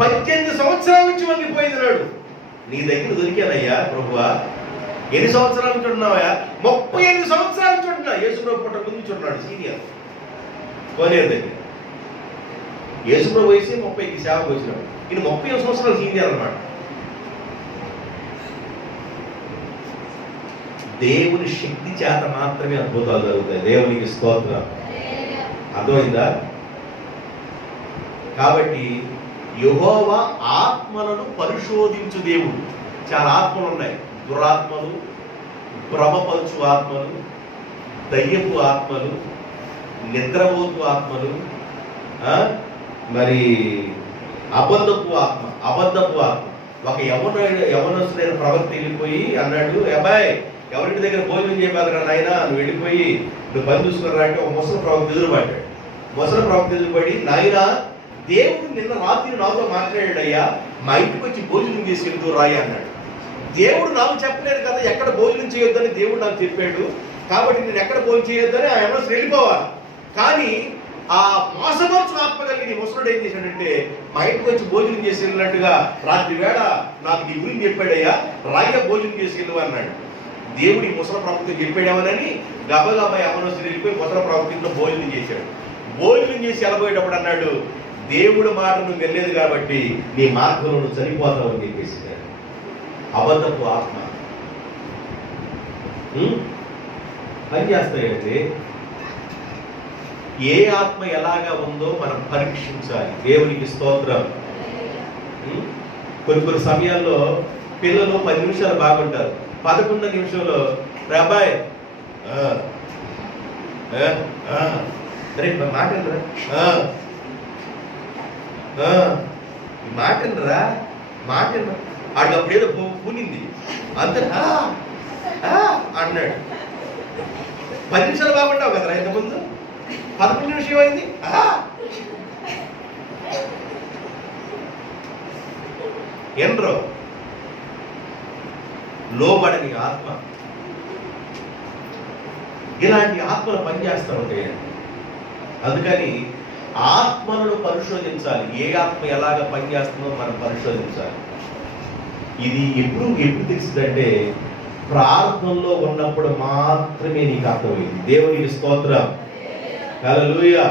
18 సంవత్సరాల నుంచి వంగిపోయింది నాడు. నీ దగ్గర దొరికానయ్యా ప్రభువా. ఎన్ని సంవత్సరాల నుంచి ఉన్నావా? 38 సంవత్సరాల నుంచి ఉంటున్నా. యేసుప్రభు పుట్ట ముందు ఉన్నాడు సీనియర్ కోనేరు దగ్గర. యేసుప్రభు వయసు 30కి సేవకు వచ్చినాడు. ఈయన 30 సంవత్సరాలు సీనియర్ అన్నమాట. దేవుని శక్తి చేత మాత్రమే అద్భుతాలు జరుగుతాయి. దేవునికి స్తోత్రం. అర్థమైందా? కాబట్టి యెహోవా ఆత్మలను పరిశోధించు దేవుడు. చాలా ఆత్మలు ఉన్నాయి. దురాత్మలు, భ్రమపరచు ఆత్మలు, దయ్యపు ఆత్మలు, నిద్రపోతు ఆత్మలు, మరి అబద్ధపు ఆత్మ. ఒక యవనస్తుడైన ప్రవక్త వెళ్ళిపోయి అన్నాడు, అబ్బాయి ఎవరింటి దగ్గర భోజనం చేయబడరా నాయన, నువ్వు వెళ్ళిపోయి నువ్వు పని చూసుకున్నారా అంటే ఒక ముసలి ప్రవక్త ఎదురుపడ్డాడు. ముసలి ప్రవక్త ఎదురుపడి, నాయన దేవుడు నిన్న రాత్రి నాతో మాట్లాడాడయ్యా, మా ఇంటికి వచ్చి భోజనం తీసుకెళ్తూ రాయి అన్నాడు. దేవుడు నాకు చెప్పలేదు కదా ఎక్కడ భోజనం చేయొద్దని, దేవుడు నాకు చెప్పాడు. కాబట్టి నేను ఎక్కడ భోజనం చేయొద్దని ఆ యవనస్తుడు వెళ్ళిపోవాలి. కానీ ఆ మోసపరుచు ఆత్మ కలిగిన ముసలుడు ఏం చేశాడంటే, మా ఇంటికి వచ్చి భోజనం చేసి వెళ్ళినట్టుగా రాత్రి వేళ నాకు నీ గురించి చెప్పాడయ్యా, రాయిగా భోజనం చేసుకెళ్ళు అన్నాడు. దేవుడి ముసల ప్రవక్త చెప్పాడేమోనని గబగబా యవనస్తుడు వెళ్ళిపోయి ముసల ప్రవక్తలో భోజనం చేశాడు. భోజనం చేసి వెళ్ళబోయేటప్పుడు అన్నాడు, దేవుడి మాట నువ్వు వెళ్ళలేదు కాబట్టి నీ మార్గంలో నువ్వు చనిపోతావు అని చెప్పేసి. అబద్ధపు ఆత్మ. పనిచేస్తాయండి. ఏ ఆత్మ ఎలాగా ఉందో మనం పరీక్షించాలి. దేవునికి స్తోత్రం. కొన్ని సమయాల్లో పిల్లలు 10 నిమిషాలు బాగుంటారు, 11 నిమిషంలో రాబాయ్ మాటనరా మాటనరా మాటనరా ఆడికి అప్పుడు ఏదో పూనింది అంత అన్నాడు. 10 నిమిషాలు బాగుంటావు కదరా, ఇంతకుముందు 11 నిమిషం అయింది. ఎండ్రో లోబడని ఆత్మ. ఇలాంటి ఆత్మలు పనిచేస్తూ ఉంటాయండి. అందుకని ఆత్మలను పరిశోధించాలి. ఏ ఆత్మ ఎలాగ పనిచేస్తుందో మనం పరిశోధించాలి. ఇది ఎప్పుడు తెలిసిందంటే ప్రార్థనలో ఉన్నప్పుడు మాత్రమే నీకు అర్థమైంది. దేవునికి స్తోత్రం. హల్లెలూయా.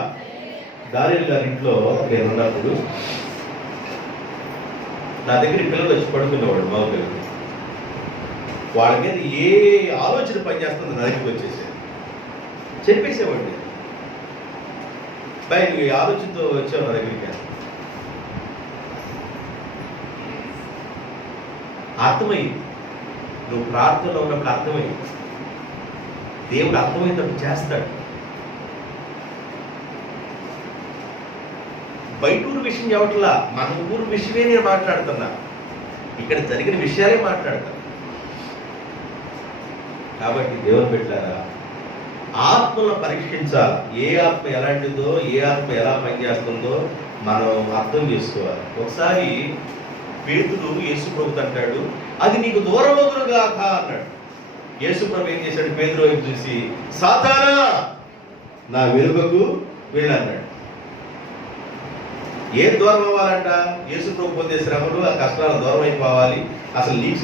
దానియేలు గారి ఇంట్లో నేను ఉన్నప్పుడు నా దగ్గర పిల్లలు వచ్చి పడుకునేవాడు. మా పిల్లలు వాళ్ళ మీద ఏ ఆలోచన పనిచేస్తుందో నా దగ్గరికి వచ్చేసాడు, చెప్పేసేవాడిని. బయట నువ్వు ఈ ఆలోచనతో వచ్చావు నా దగ్గరికి. అర్థమైంది. నువ్వు ప్రార్థనలో ఉన్నప్పుడు అర్థమైంది. దేవుడు అర్థమైనప్పుడు చేస్తాడు. బయట ఊరు విషయం చెప్పట్లా, మన ఊరు విషయమే నేను మాట్లాడుతున్నా. ఇక్కడ జరిగిన విషయాలే మాట్లాడతాను. కాబట్టి దేవుని బిడ్డలారా, ఆత్మలను పరీక్షించాలి. ఏ ఆత్మ ఎలాంటిదో, ఏ ఆత్మ ఎలా పనిచేస్తుందో మనం అర్థం చేసుకోవాలి. ఒకసారి పేతురు యేసుప్రభుతో అంటాడు, అది నీకు దూరమగునుగాక అన్నాడు. యేసుప్రభు ఏం చేశాడు? పేతురు వైపు చూసి, సాతానా నా వెనుకకు వెళ్ళన్నాడు. ఏం దూరం అవ్వాలంట? యేసుప్రభు పొందే శ్రమలు, ఆ కష్టాలు దూరం అయిపోవాలి. అసలు నీకు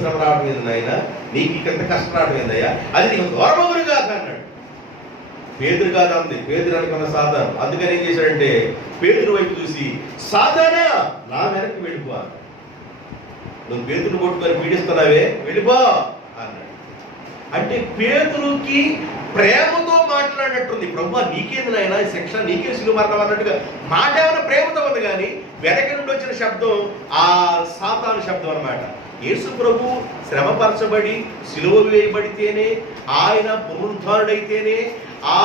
శ్రమ రావడం ఏంది నాయన, నీకు ఇంత కష్టం రావడం ఏందయ్యా, అది నీకు దూరమగునుగాక అన్నాడు. పేతురు కాదు అంది, పేతురు అనుకున్న సాతాను. అందుకని ఏం చేశాడంటే పేతురు వైపు చూసి, సాతానా నా వెనక్కి వెళ్ళిపో, నువ్వు పేతురు కొట్టుకొని పీడిస్తున్నావే, వెళ్ళిపో అన్నాడు. అంటే పేతురుకి ప్రేమతో మాట్లాడినట్టుంది. ప్రభువా నీకేంది నాయన శిక్ష, నీకే సిలువ మరణం అన్నట్టుగా మాట ఏమైనా ప్రేమతో ఉంది, కానీ వెనక నుండి వచ్చిన శబ్దం ఆ సాతాను శబ్దం అన్నమాట. యేసు ప్రభు శ్రమపరచబడి సిలువ వేయబడితేనే, ఆయన పునరుద్ధారుడైతేనే ఆ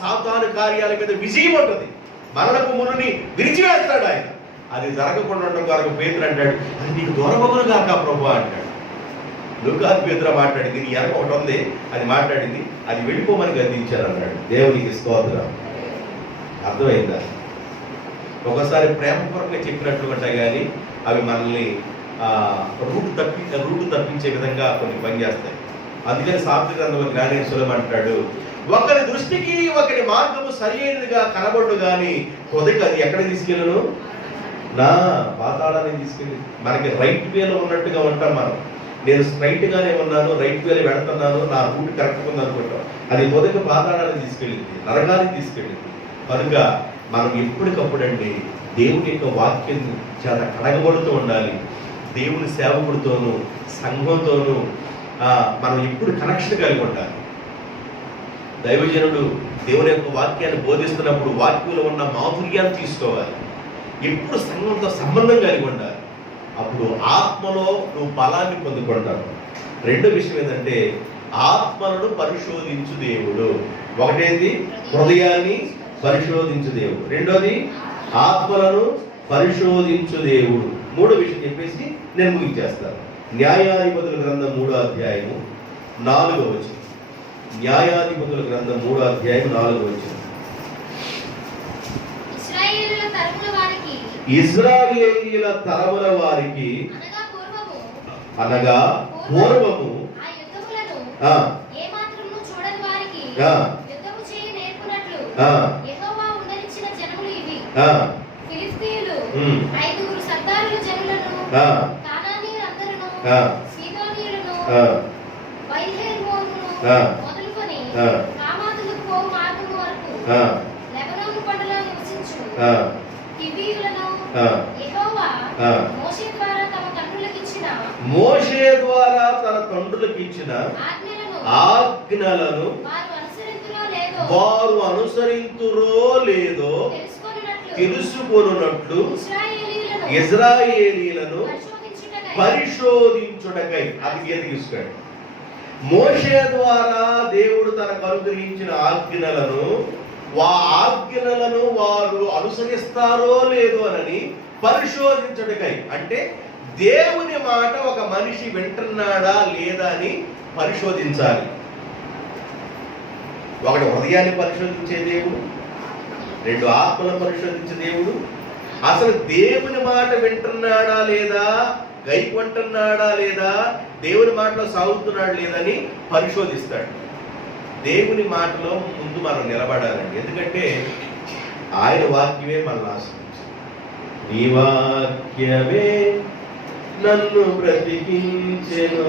సాతాను కార్యాల మీద విజయం ఉంటుంది. మరణపు మునుని విరిచివేస్తాడు ఆయన. అది జరగకుండా ఉండడం కొరకు పేతురు అంటాడు, అది నీకు దూరమగునుగాక ప్రభువా అంటాడు. లూకాసు పేతురు మాట్లాడింది, నీ వెనక ఒకటి ఉంది, అది మాట్లాడింది, అది వెళ్ళిపోమని గద్దించారు అన్నాడు. దేవునికి స్తోత్రం. అర్థమైందా? ఒకసారి ప్రేమపూర్వకంగా చెప్పినట్లు ఉంటాయి, కానీ అవి మనల్ని రూటు తప్పించే విధంగా కొన్ని పనిచేస్తాయి. అందుకని సామెతల గ్రంథంలో జ్ఞాని సులభం అంటాడు, ఒకరి దృష్టికి ఒకరి మార్గము సరి అయినదిగా కనబడు, కానీ కొద్దిగా అది ఎక్కడ తీసుకెళ్ళను? నా పాతాళాన్ని తీసుకెళ్ళి. మనకి రైట్ వేలో ఉన్నట్టుగా ఉంటాం మనం. నేను స్ట్రైట్ గానే ఉన్నాను, రైట్ వేలో వెళుతున్నాను, నా రూట్ కరెక్ట్గా ఉంది అనుకుంటాం. అది మొదటి పాతాళాన్ని తీసుకెళ్ళింది, నరకానికి తీసుకెళ్ళింది. కనుక మనం ఎప్పటికప్పుడండి దేవుని యొక్క వాక్యం చేత కడగబడుతూ ఉండాలి. దేవుని సేవకుడితోనూ సంఘంతోనూ మనం ఎప్పుడు కనెక్షన్ కలిగి ఉండాలి. దైవజనుడు దేవుని యొక్క వాక్యాన్ని బోధిస్తున్నప్పుడు వాక్యంలో ఉన్న మాధుర్యాన్ని తీసుకోవాలి. ఎప్పుడు సంఘంతో సంబంధం కలిగి ఉండాలి. అప్పుడు ఆత్మలో నువ్వు బలాన్ని పొందుకుంటావు. రెండో విషయం ఏంటంటే ఆత్మలను పరిశోధించు దేవుడు. ఒకటేంది? హృదయాన్ని పరిశోధించు దేవుడు. రెండోది ఆత్మలను పరిశోధించు దేవుడు. మూడో విషయం చెప్పేసి నేను ముగించేస్తాను. న్యాయాధిపతుల గ్రంథం 3వ అధ్యాయము 4వ వచనం. న్యాయాధిపతుల గ్రంథం 3వ అధ్యాయం 4వ వచనం. ఇశ్రాయేలీయుల తరముల వారికి అనగా పూర్వము మోషే ద్వారా తన తండ్రులకు ఇచ్చిన ఆజ్ఞలను వారు అనుసరింతురో లేదో తెలుసుకొనున్నట్లు ఇశ్రాయేలీయులను పరిశోధించుటకై. అది గీత తీసుకోండి. మోషే ద్వారా దేవుడు తనకు అనుగ్రహించిన ఆజ్ఞలను వారు అనుసరిస్తారో లేదో అని పరిశోధించుటకై. అంటే దేవుని మాట ఒక మనిషి వింటున్నాడా లేదా అని పరిశోధించాలి. ఒకటి హృదయాన్ని పరిశోధించే దేవుడు, రెండు ఆత్మలను పరిశోధించే దేవుడు. అసలు దేవుని మాట వింటున్నాడా లేదా, గైకొంటున్నాడా లేదా, దేవుని మాటలో సాగుతున్నాడు లేదని పరిశోధిస్తాడు. దేవుని మాటలో ముందు మనం నిలబడాలండి. ఎందుకంటే ఆయన వాక్యమే మనల్ని ఆశ్రయించాలి. నీ వాక్యమే నన్ను బ్రతికించెను,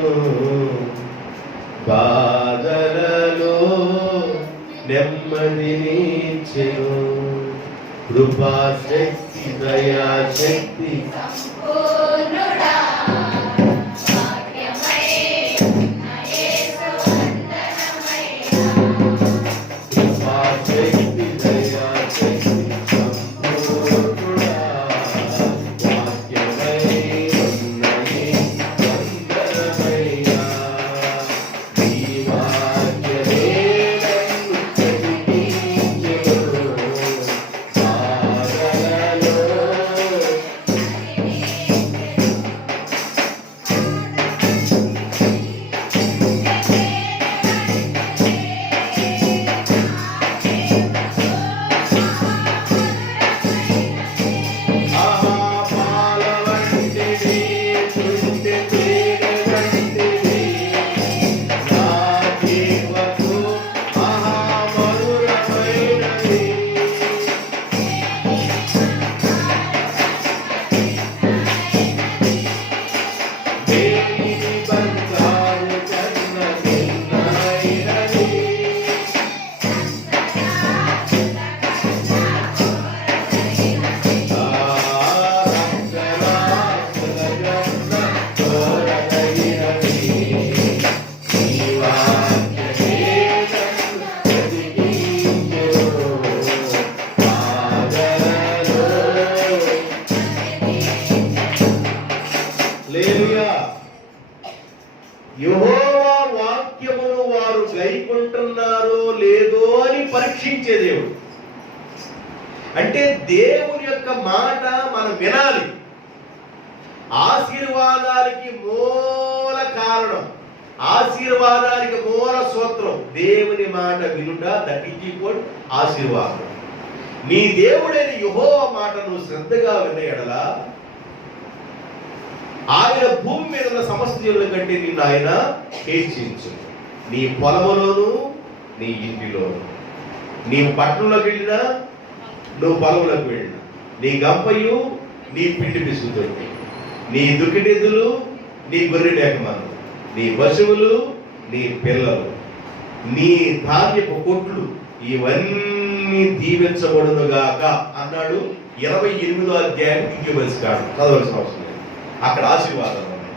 బాధలలో నెమ్మదినిచ్చెను, కృపాశక్తి దయాశక్తి యెహోవా వాక్యమును వారు గైకొంటున్నారో లేదో అని పరీక్షించే దేవుడు. అంటే దేవుని యొక్క మాట మనం వినాలి. ఆశీర్వాదాలకి మూల కారణం, ఆశీర్వాదానికి మూల సూత్రం దేవుని మాట వినుట. దట్ ఈజ్ ఈక్వల్ ఆశీర్వాదం. నీ దేవుడైన యెహోవా మాట నువ్వు శ్రద్ధగా విన్న ఎడల ఆయన భూమి మీద ఉన్న సమస్త జీవుల కంటే నిన్ను ఆయన హెచ్చించు. నీ పొలములోను నీ ఇంటిలోను, నీ పట్టణంలోకి వెళ్ళినా నువ్వు పొలంలోకి వెళ్ళినా, నీ గంపయు నీ పిండి పిసుకుతుంది, నీ దుక్కిటెద్దులు నీ గొర్రె లేకమాను, నీ పశువులు నీ పిల్లలు, నీ ధాన్యపు కొట్లు ఇవన్నీ దీవించబడునుగాక అన్నాడు. 28వ అధ్యాయం దివ్యవలసి కాదు, చదవలసిన అవసరం లేదు. అక్కడ ఆశీర్వాదాలు ఉన్నాయి.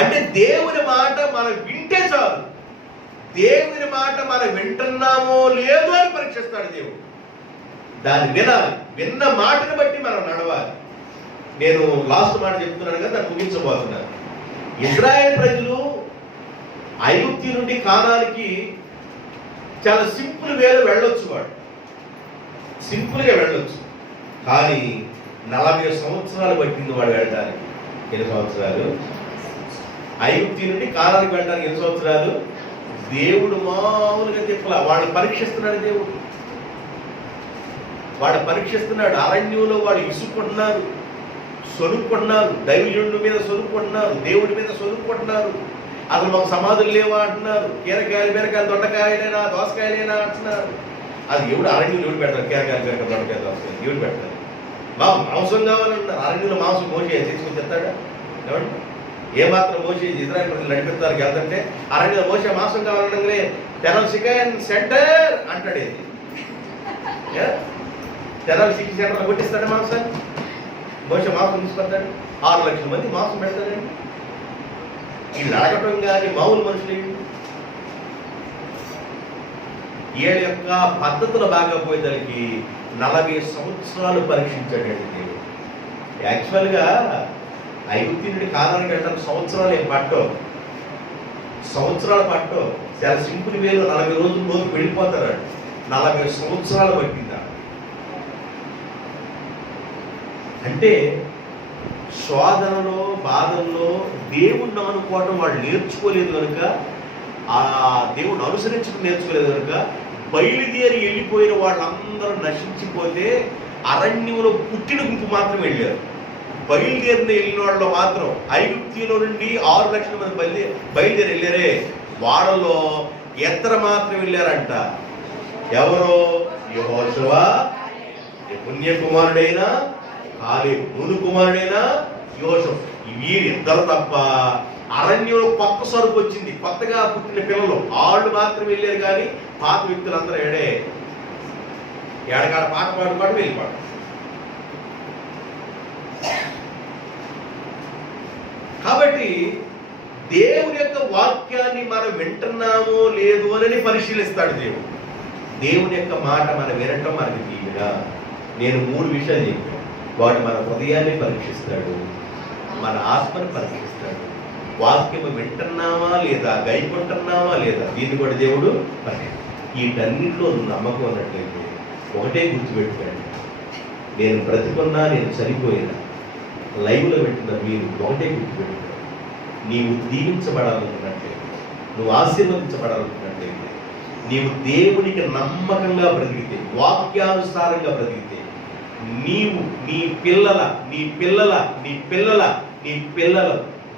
అంటే దేవుని మాట మనం వింటే చాలు. దేవుని మాట మనం వింటున్నామో లేదో అని పరీక్షిస్తాడు దేవుడు. దాన్ని వినాలి. విన్న మాటను బట్టి మనం నడవాలి. నేను లాస్ట్ మాట చెప్తున్నాను కదా, దాన్ని ముగించబోతున్నాను. ఇజ్రాయేల్ ప్రజలు ఐగుప్తు నుండి కానానికి చాలా సింపుల్ వేలో వెళ్ళొచ్చు. వాడు సింపుల్గా వెళ్ళొచ్చు. కానీ 40 సంవత్సరాలు పట్టింది వాడు వెళ్ళడానికి. ఎన్ని సంవత్సరాలు? ఐగుప్తు నుండి కానానికి వెళ్ళడానికి ఎన్ని సంవత్సరాలు? దేవుడు మామూలుగా చెప్పాల. వాడు పరీక్షిస్తున్నాడు. దేవుడు వాడు పరీక్షిస్తున్నాడు. అరణ్యంలో వాడు ఇసుకుంటున్నారు, సొనుక్కుంటున్నారు, దైవజనుడి మీద సొనుక్కుంటున్నారు, దేవుడి మీద సొనుక్కుంటున్నారు. అసలు మాకు సమాధులు లేవా అంటున్నారు. కీరకాయలు, బీరకాయలు, దొండకాయలేనా, దోసకాయలేనా అంటున్నారు. అది ఎవడు అరణ్యం ఎవడు పెడతారు? కీరకాయలు, బీరకాయలు, దొండకాయలు, దోసకాయలు ఎవడు పెడతారు? మాంసం కావాలంటున్నారు. అరణ్యంలో మాంసం మోసే తీసుకుని చెప్తాడా? ఏమంటే ఏమాత్రం మోసే ఇజ్రాయెల్ ప్రజలు నడిపిస్తానికి వెళ్తుంటే అరణ్యంలో మోసే మాంసం కావాలంటే తెరల్ చికెన్ సెంటర్ అంటాడు. తెరల్ చికెన్ సెంటర్లో కొట్టిస్తాడు మాంసాన్ని. మోసే మాంసం తీసుకొస్తాడు. 6 లక్షల మంది మాంసం పెడతాడండి. వీళ్ళు అడగటం కానీ మామూలు మనుషులు వీళ్ళ యొక్క పద్ధతులు బాగా పోయేదానికి 40 సంవత్సరాలు పరీక్షించాడండి దేవుడు. యాక్చువల్గా ఐగుప్తీయుడి కాలానికి వెళ్ళడానికి సంవత్సరాలు ఏం పట్టవు, సంవత్సరాలు పట్టవు. చాలా సింపుల్ వేలో 40 రోజుల లోపు వెళ్ళిపోతారు. 40 సంవత్సరాలు పట్టిందా అంటే శోధనలో బాధల్లో దేవుణ్ణి అనుకోవటం వాళ్ళు నేర్చుకోలేదు కనుక, ఆ దేవుణ్ణి అనుసరించడం నేర్చుకోలేదు కనుక బయలుదేరి వెళ్ళిపోయిన వాళ్ళందరూ నశించిపోతే అరణ్యంలో పుట్టిన గుంపు మాత్రం వెళ్ళారు. బయలుదేరిన వెళ్ళిన వాళ్ళు మాత్రం ఐగుప్తిలో నుండి 6 లక్షల మంది బయలుదేరి వెళ్ళారే, వాళ్ళలో ఇద్దరు మాత్రం వెళ్ళారంట. ఎవరో యెహోషువ, యెఫున్నె కుమారుడైన కాలేబు, నూను కుమారుడైన యోషువ. వీరిద్దరు తప్ప అరణ్యంలో కొత్త సరుకు వచ్చింది, కొత్తగా పుట్టిన పిల్లలు వాళ్ళు మాత్రం వెళ్ళారు. కానీ పాత వ్యక్తులందరూ ఏడగాడ పాట పాడు వెళ్ళిపాడు. కాబట్టి దేవుని యొక్క వాక్యాన్ని మనం వింటున్నామో లేదు అని పరిశీలిస్తాడు దేవుడు. దేవుని యొక్క మాట మనం వినటం మనకి తీయగా. నేను 3 విషయాలు చెప్పాను. వాడు మన హృదయాన్ని పరీక్షిస్తాడు, మన ఆత్మను పరీక్షిస్తాడు. వాక్యము వింటున్నావా లేదా, గైకుంటున్నావా లేదా, దీన్ని కూడా దేవుడు వీటన్నింటిలో నమ్మకం ఉన్నట్లయితే ఒకటే గుర్తుపెట్టుకోండి. నేను బ్రతికున్నా, నేను చనిపోయినా, లైవ్లో పెట్టిన మీరు ఒకటే గుర్తుపెట్టుకోండి. నీవు దీవించబడాలనుకున్నట్లయితే, నువ్వు ఆశీర్వదించబడాలనుకున్నట్లయితే, నీవు దేవునికి నమ్మకంగా బ్రతికితే, వాక్యానుసారంగా బ్రతికితే, నీవు నీ పిల్లల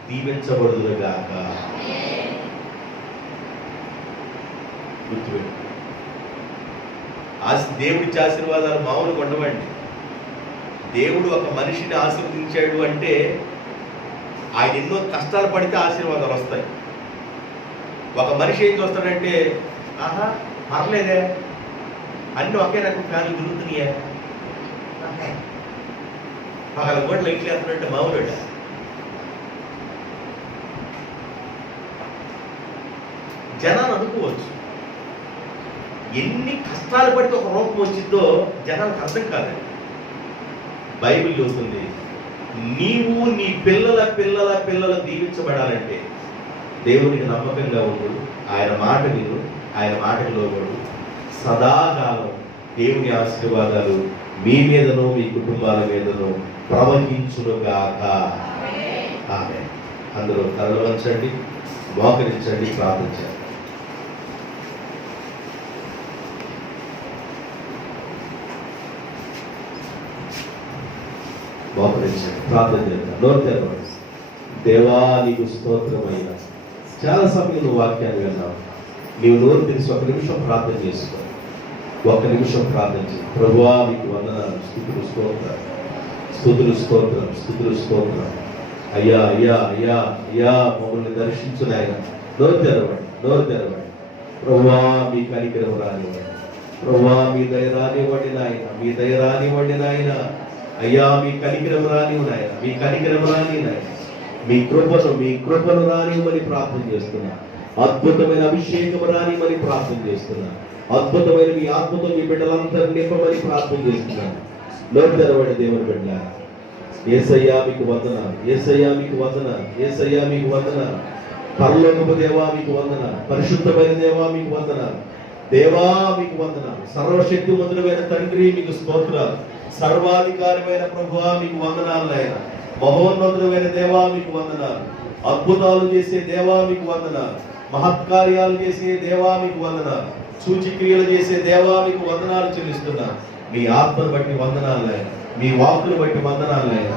దీవించబడుదురుగాక. గుర్తుపెట్టు. దేవుడిచ్చే ఆశీర్వాదాలు మామూలుగా ఉండవండి. దేవుడు ఒక మనిషిని ఆశీర్వదించాడు అంటే ఆయన ఎన్నో కష్టాలు పడితే ఆశీర్వాదాలు వస్తాయి. ఒక మనిషి ఏం చూస్తాడంటే, ఆహా పర్లేదే, అన్నీ ఒకే రకం కానీ గురుతున్నాయా, పగల కూడా లైట్లు వేస్తున్నట్టు మామూలు. జనాలు అనుకోవచ్చు, ఎన్ని కష్టాలు పడితే ఒక రూపం వచ్చిందో జనాలకు అర్థం కాదండి. బైబిల్ చెబుతుంది, నీవు నీ పిల్లల దీవించబడాలంటే దేవునికి నమ్మకంగా ఉండు, ఆయన మాట విను, ఆయన మాటకు లోబడు. సదాకాలం దేవుని ఆశీర్వాదాలు మీ మీదను మీ కుటుంబాల మీదను ప్రవహించునుగాక. ఆమేన్. అందరూ తలలు వంచండి, మోకరించండి, ప్రార్థించండి. మోకరించండి, ప్రార్థన చేద్దాం. నోరు తెరవండి. దేవా నీకు స్తోత్రమైన. చాలా సమయం నువ్వు వాక్యాన్ని విన్నావు. నీవు నోరు తెరిచి 1 నిమిషం ప్రార్థన చేసుకో. 1 నిమిషం ప్రార్థన చేయి. ప్రభువా నీకు వందనాలు, స్తుతులు స్తోత్రం. అయ్యా అయ్యా అయ్యా అయ్యా మమ్మల్ని దర్శించు నాయన. నోరు తెరవండి. ప్రభువా మీ కనికరం రానివ్వండి. ప్రభువా మీ దయ రానివ్వండి నాయన. అయ్యా మీ కనికరం రానివ్వు నాయన. మీ కృపను రానివ్వమని ప్రార్థన చేస్తున్నా. అద్భుతమైన అభిషేకం రానివ్వమని ప్రార్థన చేస్తున్నా. అద్భుతమైన మీ ఆత్మతో మీ బిడ్డలందరినీ నింపమని ప్రార్థన చేస్తున్నాను. నోరు తెరవండి దేవుని బిడ్డ. యేసయ్యా మీకు వందనాలు. పరలోకపు దేవా మీకు వందనాలు. పరిశుద్ధమైన దేవా మీకు వందనాలు. దేవా మీకు వందనాలు. సర్వశక్తిమంతుడైన తండ్రి మీకు స్తోత్రాలు. సర్వాధికారమైన ప్రభువా మీకు వందనాలు నాయన. మహోన్నతుడైన దేవా మీకు వందనాలు. అద్భుతాలు చేసే దేవా మీకు వందనాలు. మహత్కార్యాలు చేసే దేవా మీకు వందనాలు. సూచిక్రియలు చేసే దేవా మీకు వందనాలు చెల్లిస్తున్నాను. మీ ఆత్మను బట్టి వందనాలు నాయన. మీ వాక్కును బట్టి వందనాలు నాయన.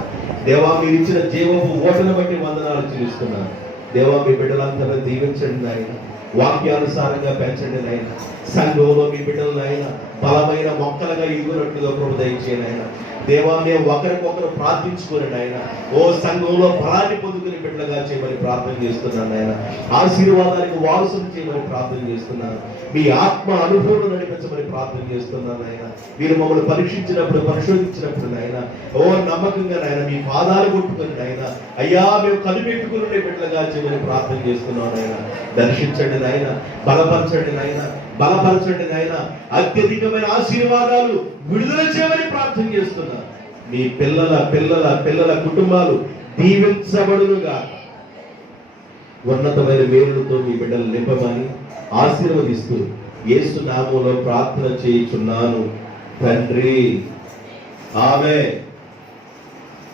దేవా మీరు ఇచ్చిన జీవపు ఓటను బట్టి వందనాలు చెల్లిస్తున్నాను. దేవా మీ బిడ్డలందరూ దీవించండి నాయన. వాక్యానుసారంగా పెంచండి నాయన. సంఘంలో మీ బిడ్డలు నాయన బలమైన మొక్కలుగా ఇవ్వనట్లుగా ప్రభు దయచేయండి నాయన. దేవా మేము ఒకరికొకరు ప్రార్థించుకుని నాయన ఓ సంఘంలో బలాన్ని పొందుకుని బిడ్డలుగా చేయమని ప్రార్థన చేస్తున్నాను నాయన. ఆశీర్వాదానికి వారసులు చేయమని ప్రార్థన చేస్తున్నాను. మీ ఆత్మ అనుభవం నడిపించమని ప్రార్థన చేస్తున్నాను నాయన. మీరు మమ్మల్ని పరీక్షించినప్పుడు పరిశోధించినప్పుడు నాయన ఓ నమ్మకంగా నాయన మీ పాదాలు కొట్టుకుని నాయన అయ్యా మేము కనిపెట్టుకుని బిడ్డలుగా చేయమని ప్రార్థన చేస్తున్నాను నాయన. దర్శించండి నాయన, బలపరచండి నాయన. బలపరచండి నాయన. అత్యధికమైన ఆశీర్వాదాలు విడుదల చేయమని ప్రార్థన చేస్తున్నా. మీ పిల్లల పిల్లల పిల్లల కుటుంబాలు దీవించబడునుగా. ఉన్నతమైన మేలులతో మీ బిడ్డలు నింపమని ఆశీర్వదిస్తూ యేసు నామములో ప్రార్థన చేయుచున్నాను తండ్రి. ఆమేన్.